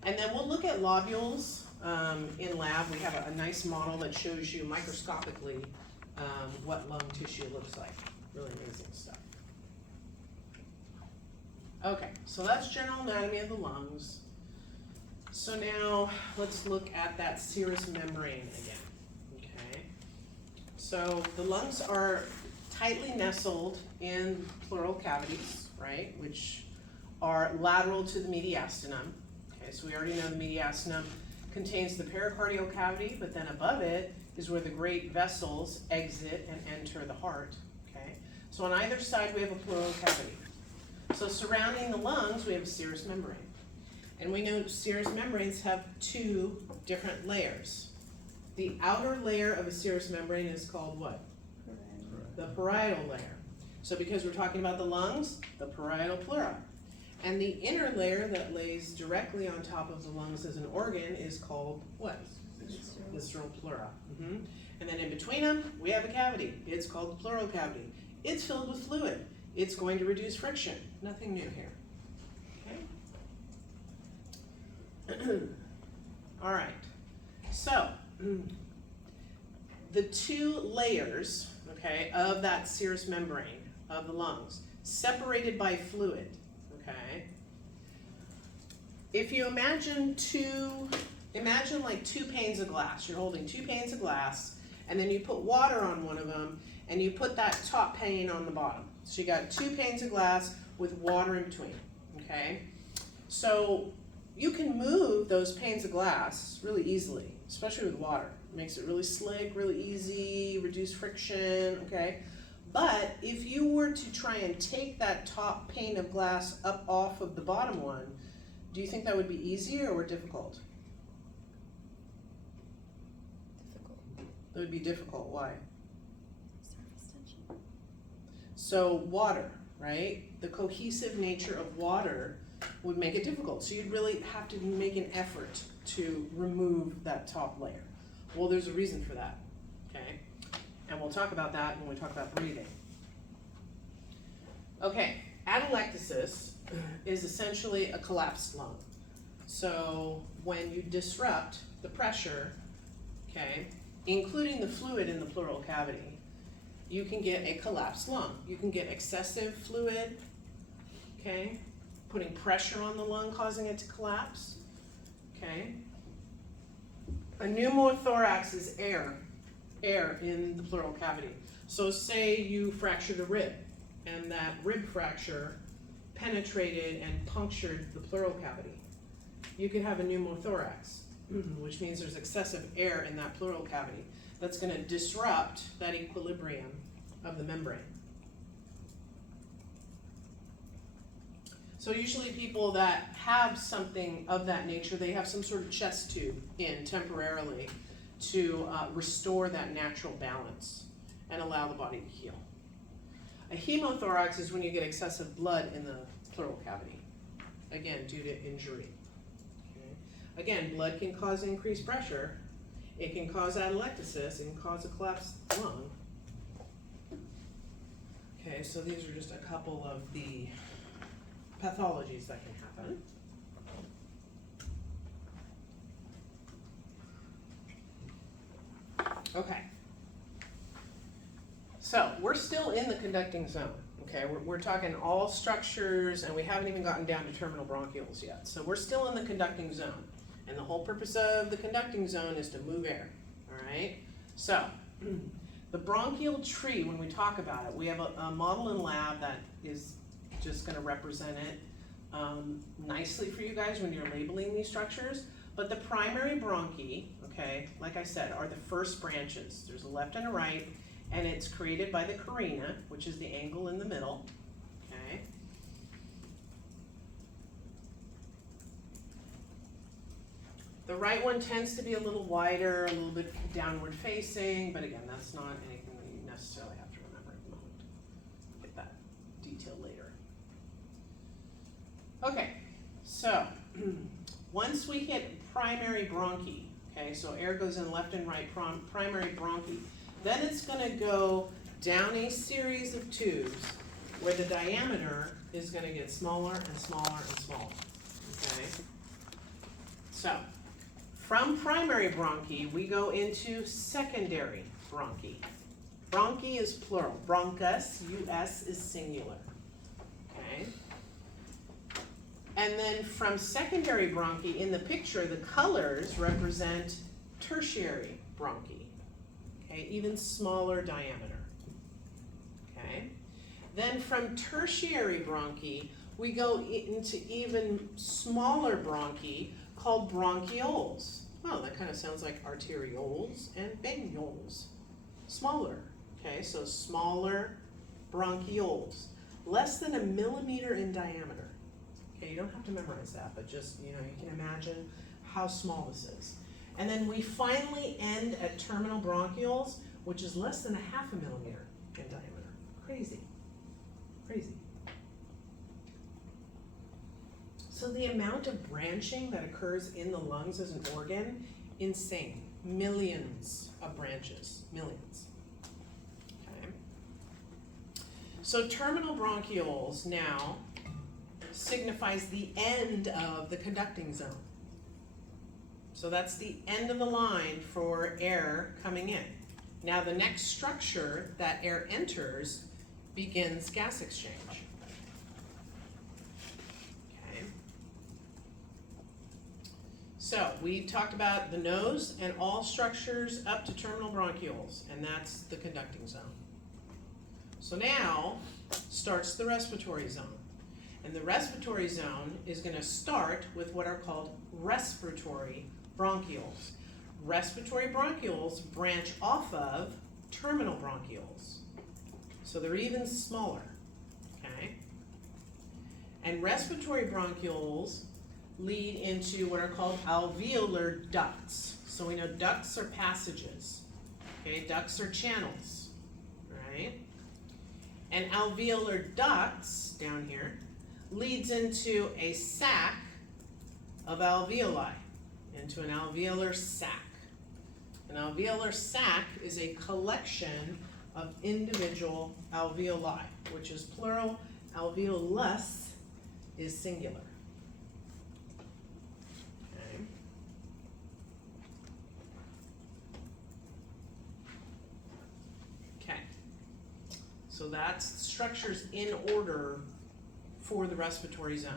And then we'll look at lobules in lab. We have a nice model that shows you microscopically what lung tissue looks like. Really amazing stuff. Okay, so that's general anatomy of the lungs. So now let's look at that serous membrane again. Okay. So the lungs are tightly nestled in pleural cavities, right, which are lateral to the mediastinum. Okay, so we already know the mediastinum contains the pericardial cavity, but then above it is where the great vessels exit and enter the heart. Okay, so on either side we have a pleural cavity. So surrounding the lungs we have a serous membrane. And we know serous membranes have 2 different layers. The outer layer of a serous membrane is called what? The parietal layer. So because we're talking about the lungs, the parietal pleura. And the inner layer that lays directly on top of the lungs as an organ is called what? Visceral pleura. And then in between them, we have a cavity. It's called the pleural cavity. It's filled with fluid. It's going to reduce friction. Nothing new here. All right, so the 2 layers, okay, of that serous membrane of the lungs, separated by fluid, okay? If you imagine like 2 panes of glass. You're holding 2 panes of glass, and then you put water on one of them, and you put that top pane on the bottom. So you got 2 panes of glass with water in between, okay? So you can move those panes of glass really easily, especially with water. It makes it really slick, really easy, reduce friction, okay? But if you were to try and take that top pane of glass up off of the bottom one, do you think that would be easier or difficult? Difficult. It would be difficult. Why? Surface tension. So water, right? The cohesive nature of water would make it difficult. So you'd really have to make an effort to remove that top layer. Well, there's a reason for that, okay? And we'll talk about that when we talk about breathing. Okay, atelectasis is essentially a collapsed lung. So when you disrupt the pressure, okay, including the fluid in the pleural cavity, you can get a collapsed lung. You can get excessive fluid, okay, putting pressure on the lung, causing it to collapse, okay? A pneumothorax is air in the pleural cavity. So say you fractured a rib, and that rib fracture penetrated and punctured the pleural cavity. You could have a pneumothorax, which means there's excessive air in that pleural cavity. That's going to disrupt that equilibrium of the membrane. So usually people that have something of that nature, they have some sort of chest tube in temporarily to restore that natural balance. and allow the body to heal. A hemothorax is when you get excessive blood in the pleural cavity, again, due to injury. Okay. Again, blood can cause increased pressure, it can cause atelectasis, it can cause a collapsed lung. Okay, so these are just a couple of the pathologies that can happen. Okay. So we're still in the conducting zone. Okay, we're talking all structures, and we haven't even gotten down to terminal bronchioles yet. So we're still in the conducting zone, and the whole purpose of the conducting zone is to move air. All right. So the bronchial tree, when we talk about it, we have a model in lab that is just going to represent it nicely for you guys when you're labeling these structures. But the primary bronchi, okay, like I said, are the first branches. There's a left and a right, and it's created by the carina, which is the angle in the middle, okay? The right one tends to be a little wider, a little bit downward facing, but again, that's not anything that you necessarily have to remember at the moment. Get that detail later. Okay, so once we hit primary bronchi, okay, so air goes in left and right, primary bronchi, then it's going to go down a series of tubes where the diameter is going to get smaller and smaller and smaller, okay? So, from primary bronchi, we go into secondary bronchi. Bronchi is plural. Bronchus, US, is singular, okay? And then from secondary bronchi, in the picture, the colors represent tertiary bronchi. Okay, even smaller diameter. Okay, then from tertiary bronchi, we go into even smaller bronchi called bronchioles. Oh, that kind of sounds like arterioles and venules. Smaller. Okay, so smaller bronchioles, less than 1 millimeter in diameter. Okay, you don't have to memorize that, but just, you can imagine how small this is. And then we finally end at terminal bronchioles, which is less than 0.5 millimeter in diameter. Crazy, crazy. So the amount of branching that occurs in the lungs as an organ, insane. Millions of branches, millions. Okay. So terminal bronchioles now signifies the end of the conducting zone. So that's the end of the line for air coming in. Now the next structure that air enters begins gas exchange. Okay. So we talked about the nose and all structures up to terminal bronchioles, and that's the conducting zone. So now starts the respiratory zone. And the respiratory zone is going to start with what are called respiratory bronchioles. Respiratory bronchioles branch off of terminal bronchioles. So they're even smaller, okay? And respiratory bronchioles lead into what are called alveolar ducts. So we know ducts are passages, okay? Ducts are channels, right? And alveolar ducts, down here, leads into a sac of alveoli, into an alveolar sac. An alveolar sac is a collection of individual alveoli, which is plural. Alveolus is singular. Okay. Okay. So that's structures in order for the respiratory zone.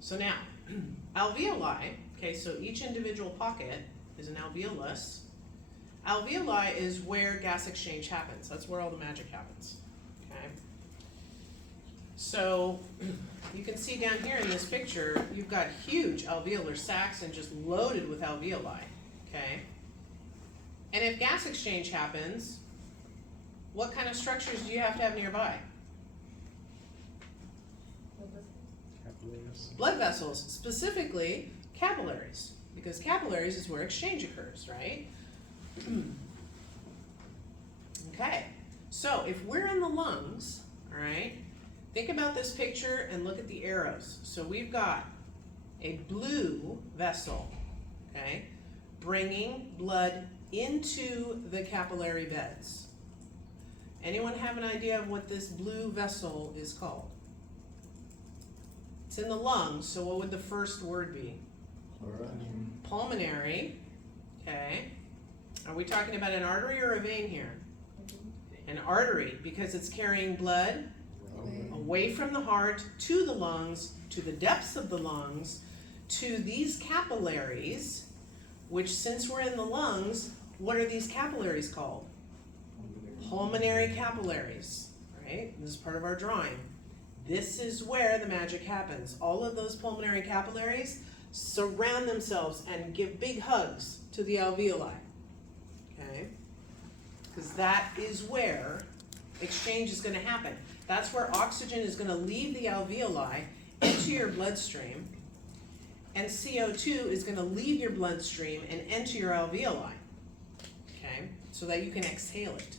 So now, alveoli, okay, so each individual pocket is an alveolus. Alveoli is where gas exchange happens. That's where all the magic happens, okay? So you can see down here in this picture, you've got huge alveolar sacs and just loaded with alveoli, okay? And if gas exchange happens, what kind of structures do you have to have nearby? Capillaries. Blood vessels, specifically capillaries, because capillaries is where exchange occurs, right? Okay, So if we're in the lungs, all right, think about this picture and look at the arrows. So we've got a blue vessel, okay, bringing blood into the capillary beds. Anyone have an idea of what this blue vessel is called? It's in the lungs, so what would the first word be? Pulmonary, okay. Are we talking about an artery or a vein here? An artery, because it's carrying blood away from the heart to the lungs, to the depths of the lungs, to these capillaries, which since we're in the lungs, what are these capillaries called? Pulmonary capillaries, right? This is part of our drawing. This is where the magic happens. All of those pulmonary capillaries surround themselves and give big hugs to the alveoli, okay? Because that is where exchange is going to happen. That's where oxygen is going to leave the alveoli into your bloodstream, and CO2 is going to leave your bloodstream and enter your alveoli, okay? So that you can exhale it.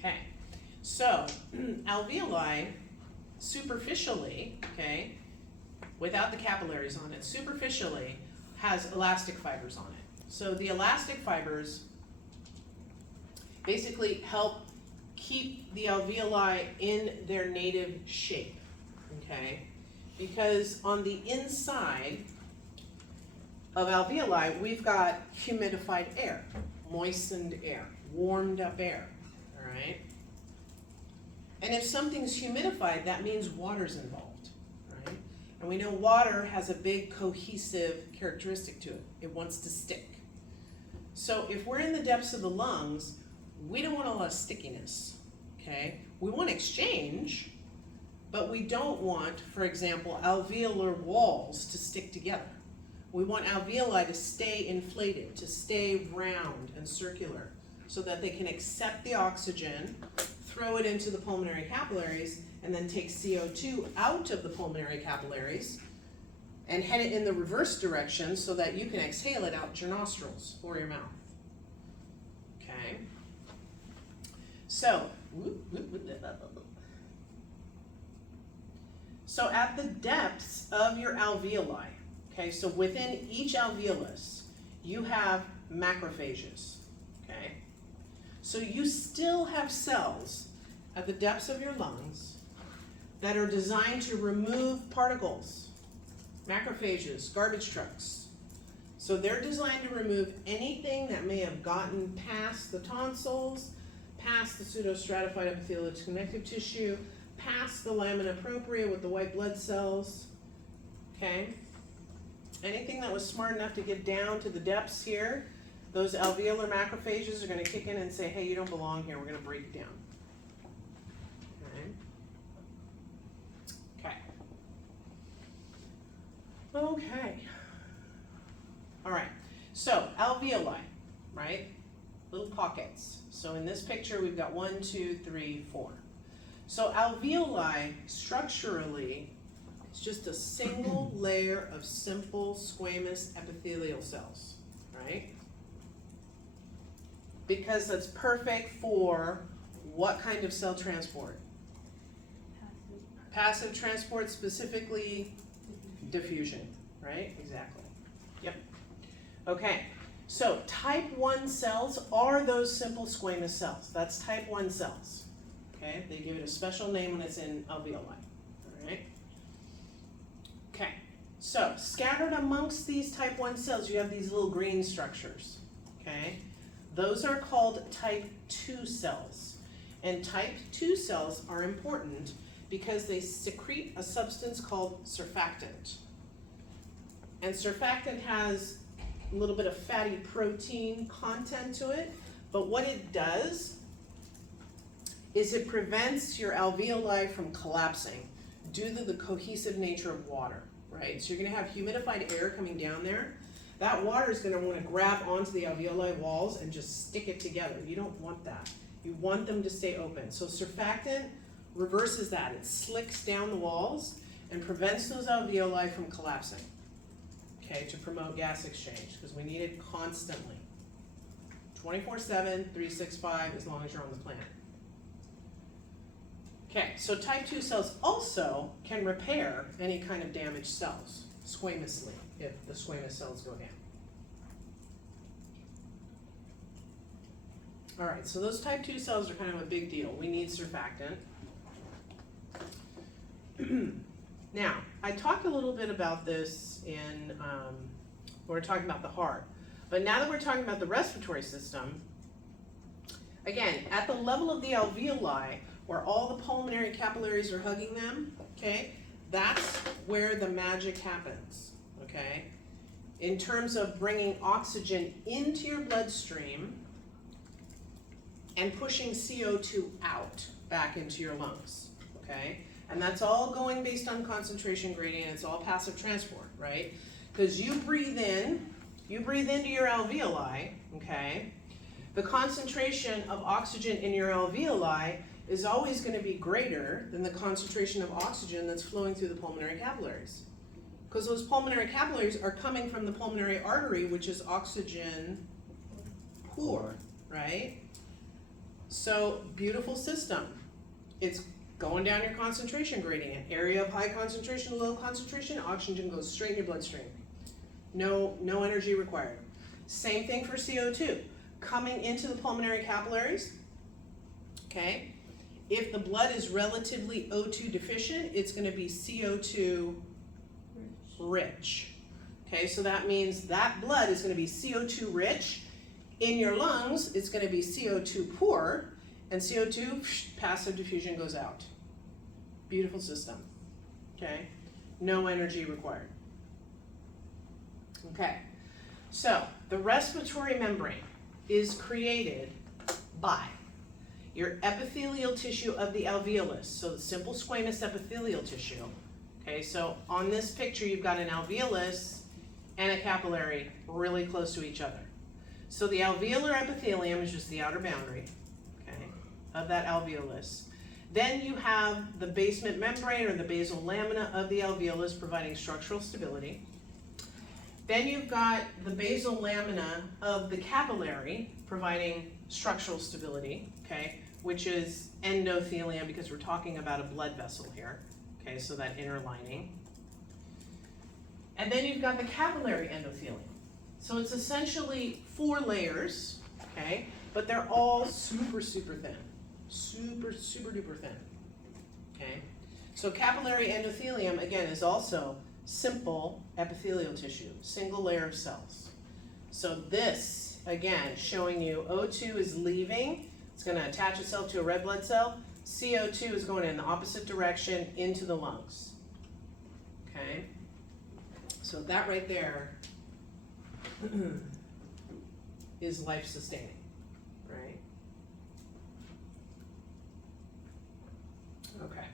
Okay, so alveoli superficially, okay, without the capillaries on it, superficially has elastic fibers on it. So the elastic fibers basically help keep the alveoli in their native shape, okay? Because on the inside of alveoli, we've got humidified air, moistened air, warmed up air, all right? And if something's humidified, that means water's involved, right? And we know water has a big cohesive characteristic to it. It wants to stick. So if we're in the depths of the lungs, we don't want a lot of stickiness, okay? We want exchange, but we don't want, for example, alveolar walls to stick together. We want alveoli to stay inflated, to stay round and circular, so that they can accept the oxygen, throw it into the pulmonary capillaries, and then take CO2 out of the pulmonary capillaries and head it in the reverse direction so that you can exhale it out your nostrils or your mouth. Okay? So at the depths of your alveoli, okay, so within each alveolus, you have macrophages, okay? So you still have cells at the depths of your lungs that are designed to remove particles, macrophages, garbage trucks. So they're designed to remove anything that may have gotten past the tonsils, past the pseudostratified epithelial connective tissue, past the lamina propria with the white blood cells, okay? Anything that was smart enough to get down to the depths here, those alveolar macrophages are going to kick in and say, hey, you don't belong here, we're going to break you down. Okay. All right, so alveoli, right? Little pockets. So in this picture, we've got 1, 2, 3, 4. So alveoli, structurally, it's just a single layer of simple squamous epithelial cells, right? Because that's perfect for what kind of cell transport? Passive transport, specifically diffusion, right? Exactly. Yep. Okay, so type 1 cells are those simple squamous cells. That's type 1 cells. Okay, they give it a special name when it's in alveoli. All right. Okay, so scattered amongst these type 1 cells, you have these little green structures. Okay, those are called type 2 cells. And type 2 cells are important because they secrete a substance called surfactant. And surfactant has a little bit of fatty protein content to it, but what it does is it prevents your alveoli from collapsing due to the cohesive nature of water, right? So you're gonna have humidified air coming down there. That water is gonna wanna grab onto the alveoli walls and just stick it together. You don't want that. You want them to stay open. So surfactant reverses that. It slicks down the walls and prevents those alveoli from collapsing, okay, to promote gas exchange, because we need it constantly, 24/7, 365, as long as you're on the planet. Okay, so type 2 cells also can repair any kind of damaged cells squamously if the squamous cells go down. All right, so those type 2 cells are kind of a big deal. We need surfactant. Now, I talked a little bit about this in, when we're talking about the heart, but now that we're talking about the respiratory system, again, at the level of the alveoli, where all the pulmonary capillaries are hugging them, okay, that's where the magic happens, okay? In terms of bringing oxygen into your bloodstream and pushing CO2 out back into your lungs, okay? And that's all going based on concentration gradient, it's all passive transport, right? Because you breathe into your alveoli, okay? The concentration of oxygen in your alveoli is always going to be greater than the concentration of oxygen that's flowing through the pulmonary capillaries. Because those pulmonary capillaries are coming from the pulmonary artery, which is oxygen poor, right? So, beautiful system. It's going down your concentration gradient. Area of high concentration, low concentration, oxygen goes straight in your bloodstream. No energy required. Same thing for CO2. Coming into the pulmonary capillaries, okay? If the blood is relatively O2 deficient, it's going to be CO2 rich. Okay, so that means that blood is going to be CO2 rich. In your lungs, it's going to be CO2 poor, and CO2, passive diffusion goes out. Beautiful system. Okay, no energy required. Okay, so the respiratory membrane is created by your epithelial tissue of the alveolus, so the simple squamous epithelial tissue. Okay, so on this picture you've got an alveolus and a capillary really close to each other. So the alveolar epithelium is just the outer boundary, okay, of that alveolus. Then you have the basement membrane or the basal lamina of the alveolus providing structural stability. Then you've got the basal lamina of the capillary providing structural stability, okay, which is endothelium because we're talking about a blood vessel here, okay, so that inner lining. And then you've got the capillary endothelium. So it's essentially 4 layers, okay, but they're all super thin, super duper thin, okay. So capillary endothelium, again, is also simple epithelial tissue, single layer of cells. So this, again, showing you O2 is leaving, it's going to attach itself to a red blood cell, CO2 is going in the opposite direction into the lungs, okay. So that right there is life-sustaining, right? Okay,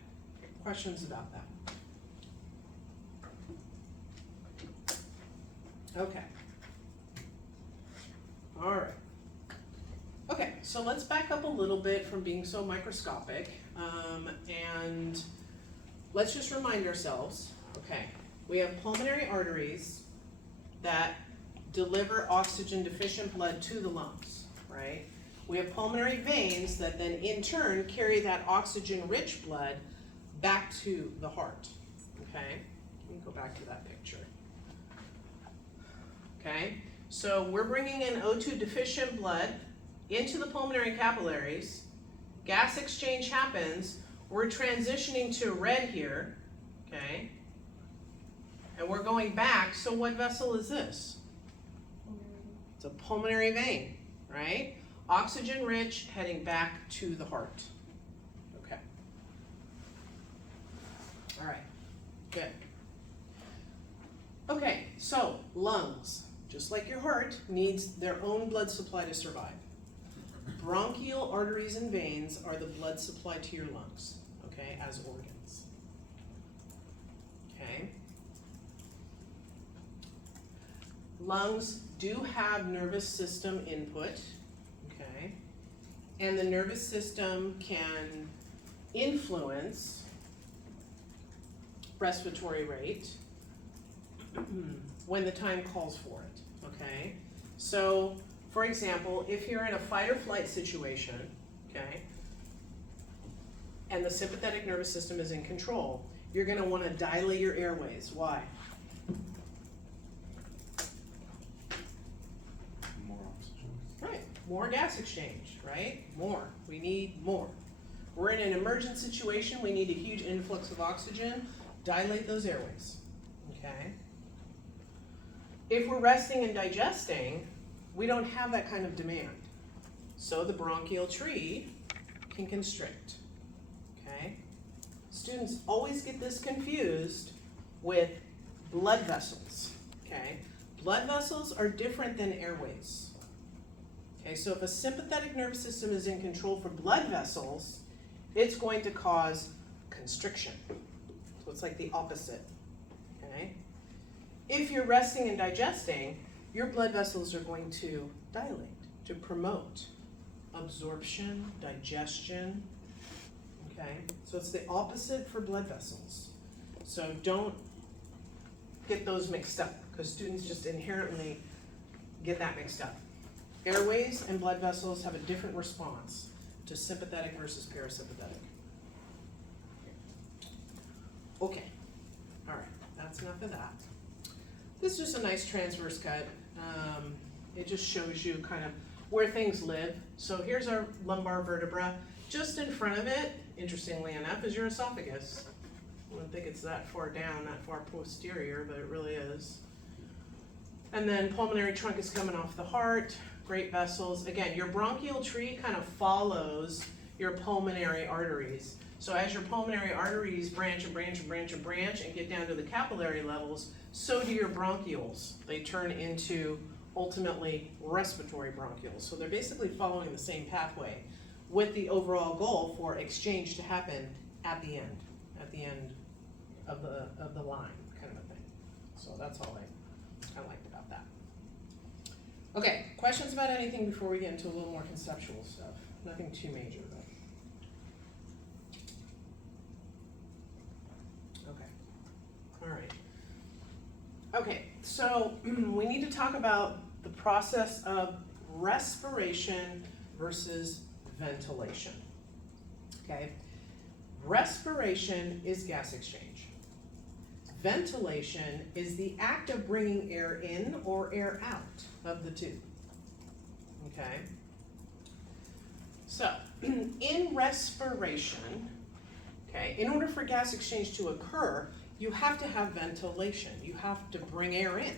questions about that? Okay. All right. Okay, so let's back up a little bit from being so microscopic, and let's just remind ourselves, okay, we have pulmonary arteries that deliver oxygen deficient blood to the lungs, right? We have pulmonary veins that then in turn carry that oxygen rich blood back to the heart, okay? Let me go back to that picture. Okay, so we're bringing in O2 deficient blood into the pulmonary capillaries, gas exchange happens, we're transitioning to red here, okay, and we're going back, so what vessel is this? It's a pulmonary vein, right? Oxygen rich heading back to the heart. Okay. All right, good. Okay, so lungs, just like your heart, needs their own blood supply to survive. Bronchial arteries and veins are the blood supply to your lungs, okay, as organs. Okay. Lungs do have nervous system input, okay, and the nervous system can influence respiratory rate when the time calls for it, okay? So for example, if you're in a fight or flight situation, okay, and the sympathetic nervous system is in control, you're gonna wanna dilate your airways. Why? More oxygen. Right, more gas exchange, right? More, we need more. We're in an emergent situation, we need a huge influx of oxygen, dilate those airways, okay? If we're resting and digesting, we don't have that kind of demand. So the bronchial tree can constrict, okay? Students always get this confused with blood vessels, okay? Blood vessels are different than airways. Okay, so if a sympathetic nervous system is in control for blood vessels, it's going to cause constriction. So it's like the opposite, okay? If you're resting and digesting, your blood vessels are going to dilate to promote absorption, digestion, okay? So it's the opposite for blood vessels. So don't get those mixed up, because students just inherently get that mixed up. Airways and blood vessels have a different response to sympathetic versus parasympathetic. Okay, all right, that's enough of that. This is just a nice transverse cut. It just shows you kind of where things live. So here's our lumbar vertebra. Just in front of it, interestingly enough, is your esophagus. I don't think it's that far down, that far posterior, but it really is. And then pulmonary trunk is coming off the heart, great vessels. Again, your bronchial tree kind of follows your pulmonary arteries. So as your pulmonary arteries branch and branch and branch and branch and get down to the capillary levels, so do your bronchioles. They turn into ultimately respiratory bronchioles. So they're basically following the same pathway with the overall goal for exchange to happen at the end of the line, kind of a thing. So that's all I liked about that. Okay, questions about anything before we get into a little more conceptual stuff? Nothing too major, but. Okay, all right. Okay, so we need to talk about the process of respiration versus ventilation. Okay, respiration is gas exchange. Ventilation is the act of bringing air in or air out of the tube. Okay, so in respiration, okay, in order for gas exchange to occur, you have to have ventilation. You have to bring air in,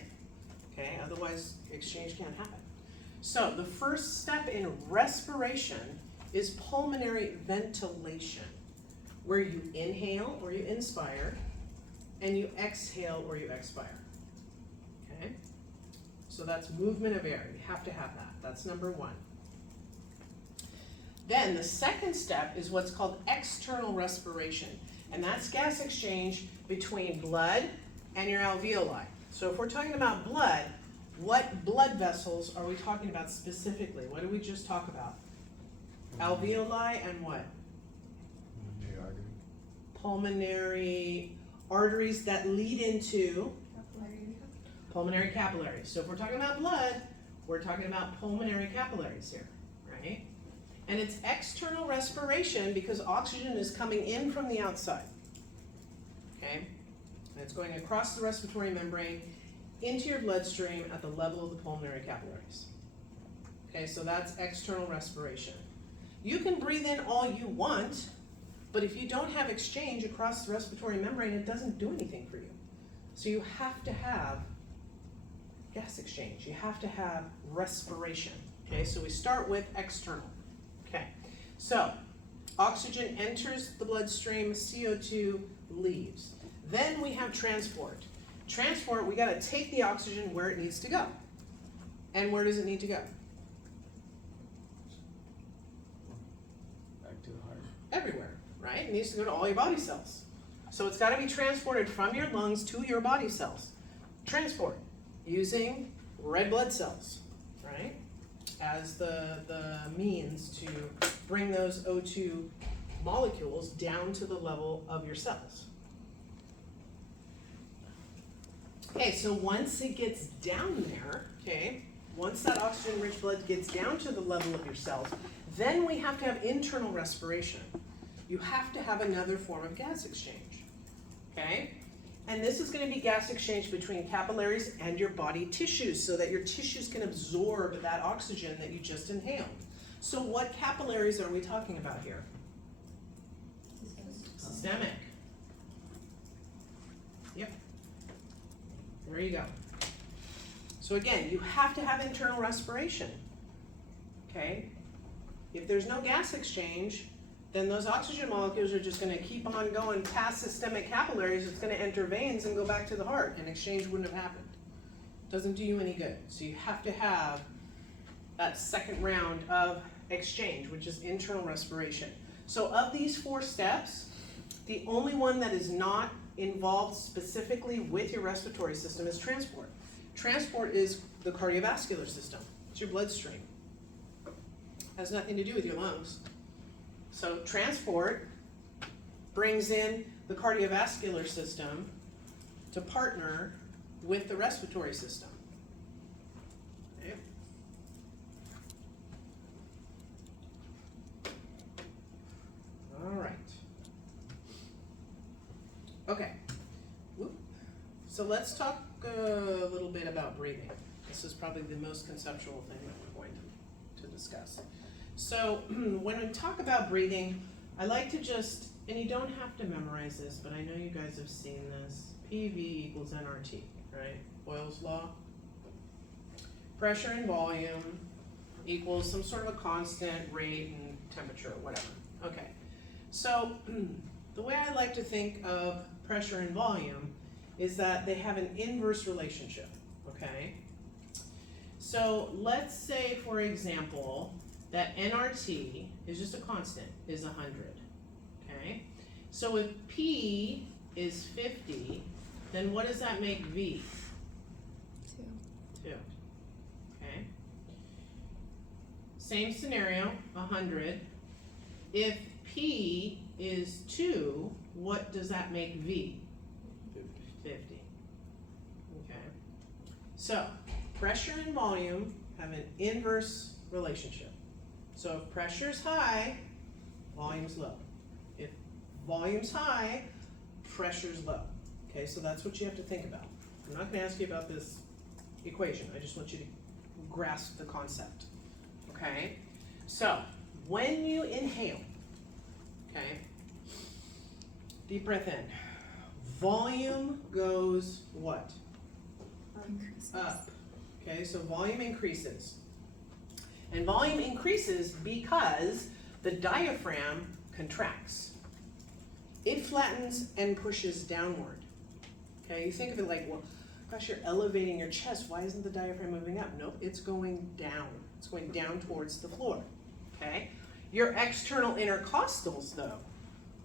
okay? Otherwise, exchange can't happen. So the first step in respiration is pulmonary ventilation, where you inhale or you inspire, and you exhale or you expire, okay? So that's movement of air. You have to have that. That's number one. Then the second step is what's called external respiration, and that's gas exchange between blood and your alveoli. So if we're talking about blood, what blood vessels are we talking about specifically? What did we just talk about? Alveoli and what? Pulmonary arteries that lead into pulmonary capillaries. So if we're talking about blood, we're talking about pulmonary capillaries here, right? And it's external respiration because oxygen is coming in from the outside. Okay, and it's going across the respiratory membrane into your bloodstream at the level of the pulmonary capillaries. Okay, so that's external respiration. You can breathe in all you want, but if you don't have exchange across the respiratory membrane, it doesn't do anything for you. So you have to have gas exchange. You have to have respiration. Okay, so we start with external. Okay, so oxygen enters the bloodstream, CO2 leaves. Then we have transport. Transport, we gotta take the oxygen where it needs to go. And where does it need to go? Back to the heart. Everywhere, right? It needs to go to all your body cells. So it's gotta be transported from your lungs to your body cells. Transport, using red blood cells, right? As the means to bring those O2 molecules down to the level of your cells. Okay, so once it gets down there, okay, Once that oxygen-rich blood gets down to the level of your cells, then we have to have internal respiration. You have to have another form of gas exchange, okay? And this is going to be gas exchange between capillaries and your body tissues so that your tissues can absorb that oxygen that you just inhaled. So what capillaries are we talking about here? Systemic. Yep. There you go. So again, you have to have internal respiration, okay? If there's no gas exchange, then those oxygen molecules are just gonna keep on going past systemic capillaries. It's gonna enter veins and go back to the heart, and exchange wouldn't have happened. Doesn't do you any good. So you have to have that second round of exchange, which is internal respiration. So of these 4 steps, the only one that is not involved specifically with your respiratory system is transport. Transport is the cardiovascular system. It's your bloodstream. Has nothing to do with your lungs. So transport brings in the cardiovascular system to partner with the respiratory system. Okay. All right. Okay. Whoop. So let's talk a little bit about breathing. This is probably the most conceptual thing that we're going to discuss. So when we talk about breathing, I like to just, and you don't have to memorize this, but I know you guys have seen this, PV equals nRT, right? Boyle's law. Pressure and volume equals some sort of a constant, rate and temperature, whatever. Okay, so the way I like to think of pressure and volume is that they have an inverse relationship, okay? So let's say, for example, that nRT is just a constant, is 100, okay? So if P is 50, then what does that make V? 2. Okay? Same scenario, 100. If P is 2, what does that make V? 50. Okay? So, pressure and volume have an inverse relationship. So if pressure's high, volume's low. If volume's high, pressure's low. Okay, so that's what you have to think about. I'm not going to ask you about this equation. I just want you to grasp the concept. Okay? So, when you inhale, okay, deep breath in. Volume goes what? Up. Okay, so volume increases. And volume increases because the diaphragm contracts. It flattens and pushes downward. Okay, you think of it like, well, gosh, you're elevating your chest. Why isn't the diaphragm moving up? Nope, it's going down. It's going down towards the floor. Okay? Your external intercostals, though,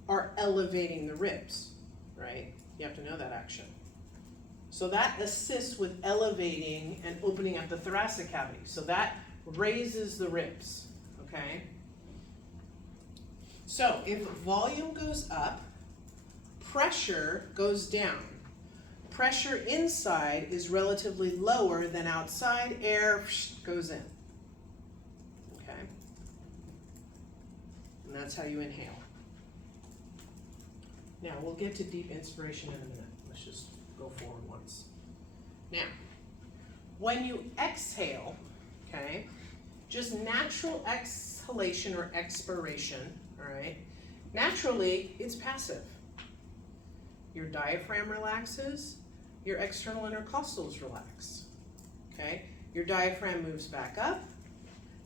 are elevating the ribs, right? You have to know that action. So that assists with elevating and opening up the thoracic cavity. So that raises the ribs, okay? So if volume goes up, pressure goes down. Pressure inside is relatively lower than outside. Air goes in, okay? And that's how you inhale. Now, we'll get to deep inspiration in a minute. Let's just go forward once. Now, when you exhale, okay, just natural exhalation or expiration, all right, naturally, it's passive. Your diaphragm relaxes, your external intercostals relax, okay? Your diaphragm moves back up,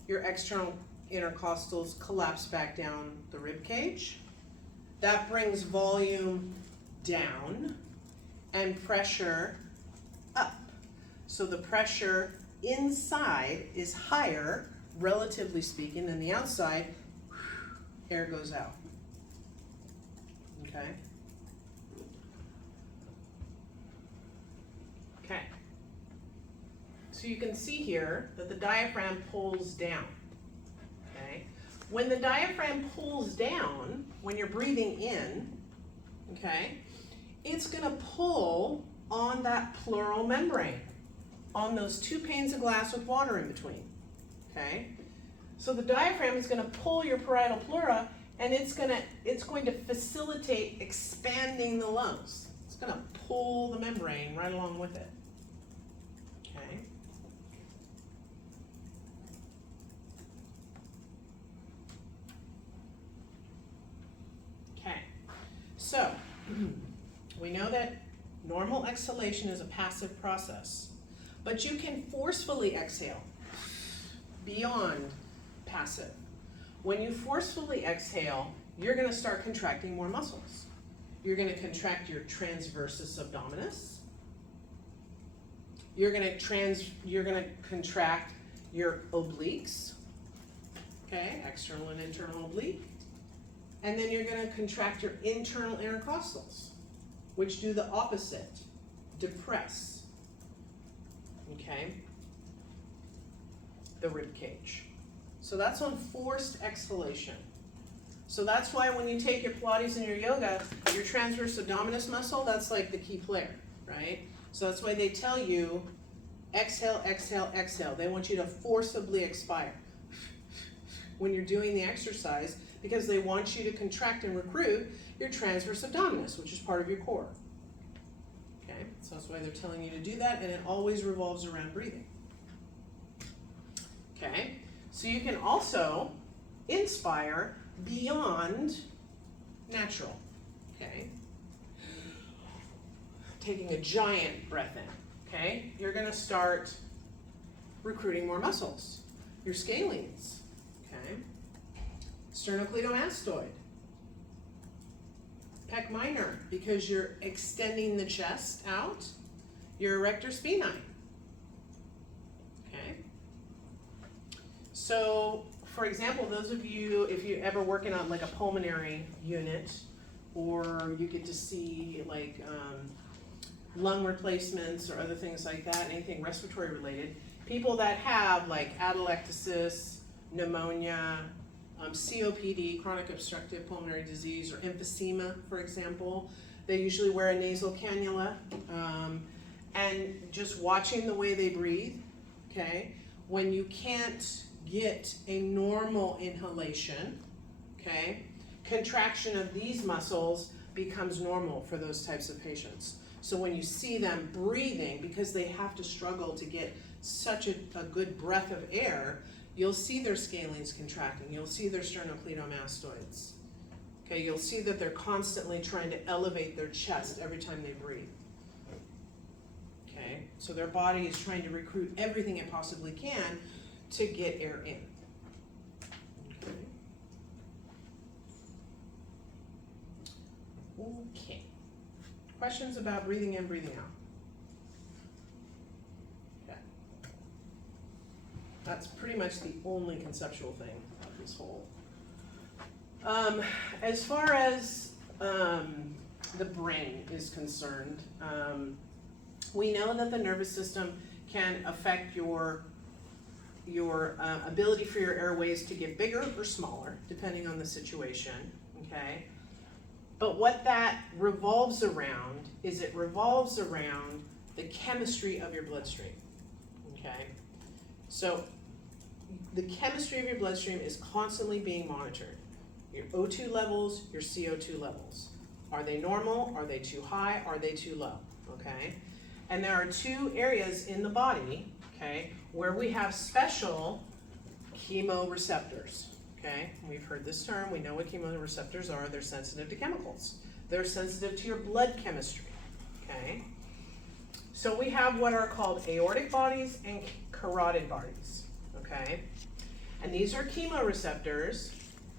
your external intercostals collapse back down the rib cage. That brings volume down and pressure up. So the pressure inside is higher, relatively speaking, than the outside. Air goes out. Okay? Okay. So you can see here that the diaphragm pulls down. Okay? When the diaphragm pulls down, when you're breathing in, okay, it's going to pull on that pleural membrane. on those two panes of glass with water in between, okay? So the diaphragm is gonna pull your parietal pleura, and it's going to facilitate expanding the lungs. It's gonna pull the membrane right along with it, okay? Okay, so we know that normal exhalation is a passive process, but you can forcefully exhale beyond passive. When you forcefully exhale, you're going to start contracting more muscles. You're going to contract your transversus abdominis. You're going to contract your obliques, okay, external and internal oblique. And then you're going to contract your internal intercostals, which do the opposite, depress, okay, the rib cage. So that's on forced exhalation. So that's why when you take your Pilates and your yoga, your transverse abdominis muscle, that's like the key player, right? So that's why they tell you, exhale, exhale, exhale. They want you to forcibly expire when you're doing the exercise, because they want you to contract and recruit your transverse abdominis, which is part of your core. Okay, so that's why they're telling you to do that, and it always revolves around breathing. Okay, so you can also inspire beyond natural, okay? Taking a giant breath in, okay? You're gonna start recruiting more muscles. Your scalenes, okay? Sternocleidomastoid. Pec minor, because you're extending the chest out. Your erector spinae, okay? So, for example, those of you, if you're ever working on like a pulmonary unit, or you get to see like lung replacements or other things like that, anything respiratory related, people that have like atelectasis, pneumonia, COPD, chronic obstructive pulmonary disease, or emphysema, for example, they usually wear a nasal cannula, and just watching the way they breathe, okay? When you can't get a normal inhalation, okay, contraction of these muscles becomes normal for those types of patients. So when you see them breathing, because they have to struggle to get such a good breath of air, you'll see their scalenes contracting, you'll see their sternocleidomastoids. Okay, you'll see that they're constantly trying to elevate their chest every time they breathe. Okay, so their body is trying to recruit everything it possibly can to get air in. Okay. Okay. Questions about breathing in, breathing out? Okay. That's pretty much the only conceptual thing of this whole. As far as the brain is concerned, we know that the nervous system can affect your ability for your airways to get bigger or smaller, depending on the situation, okay? But what that revolves around is it revolves around the chemistry of your bloodstream, okay? So the chemistry of your bloodstream is constantly being monitored. Your O2 levels, your CO2 levels. Are they normal? Are they too high? Are they too low, okay? And there are two areas in the body, okay, where we have special chemoreceptors, okay? We've heard this term, we know what chemoreceptors are. They're sensitive to chemicals. They're sensitive to your blood chemistry, okay? So we have what are called aortic bodies and carotid bodies, okay? And these are chemoreceptors.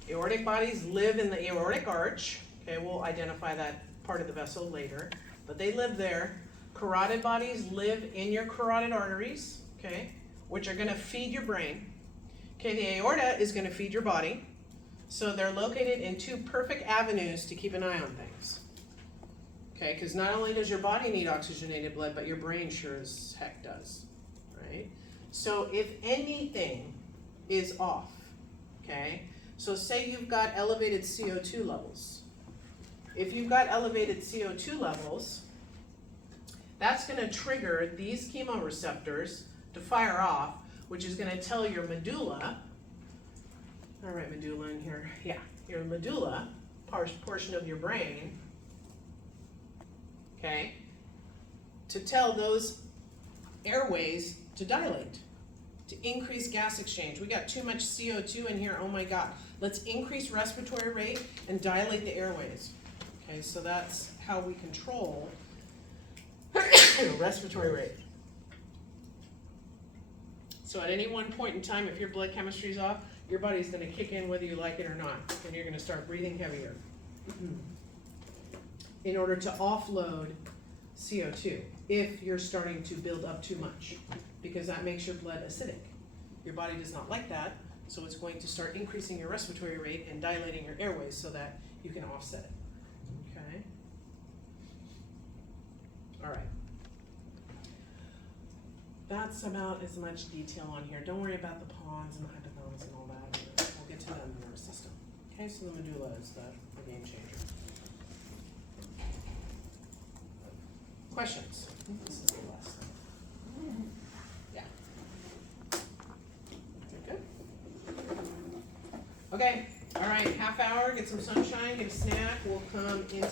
Aortic bodies live in the aortic arch, okay? We'll identify that part of the vessel later, but they live there. Carotid bodies live in your carotid arteries, okay, which are going to feed your brain. Okay, the aorta is going to feed your body. So they're located in two perfect avenues to keep an eye on things. Okay, because not only does your body need oxygenated blood, but your brain sure as heck does, right? So if anything is off, okay, so say you've got elevated CO2 levels. If you've got elevated CO2 levels, That's gonna trigger these chemoreceptors to fire off, which is gonna tell your medulla, I'll write medulla in here, yeah, your medulla, portion of your brain, okay, to tell those airways to dilate, to increase gas exchange. We got too much CO2 in here, oh my God. Let's increase respiratory rate and dilate the airways. Okay, so that's how we control respiratory rate. So at any one point in time, if your blood chemistry is off, your body's gonna kick in whether you like it or not, and you're gonna start breathing heavier in order to offload CO2 if you're starting to build up too much, because that makes your blood acidic. Your body does not like that, so it's going to start increasing your respiratory rate and dilating your airways so that you can offset it. Okay? All right. That's about as much detail on here. Don't worry about the pons and the hypothalamus and all that. We'll get to that in the nervous system. Okay, so the medulla is the game changer. Questions? I think this is the last thing. Yeah. Good. Okay, all right, half hour, get some sunshine, get a snack. We'll come into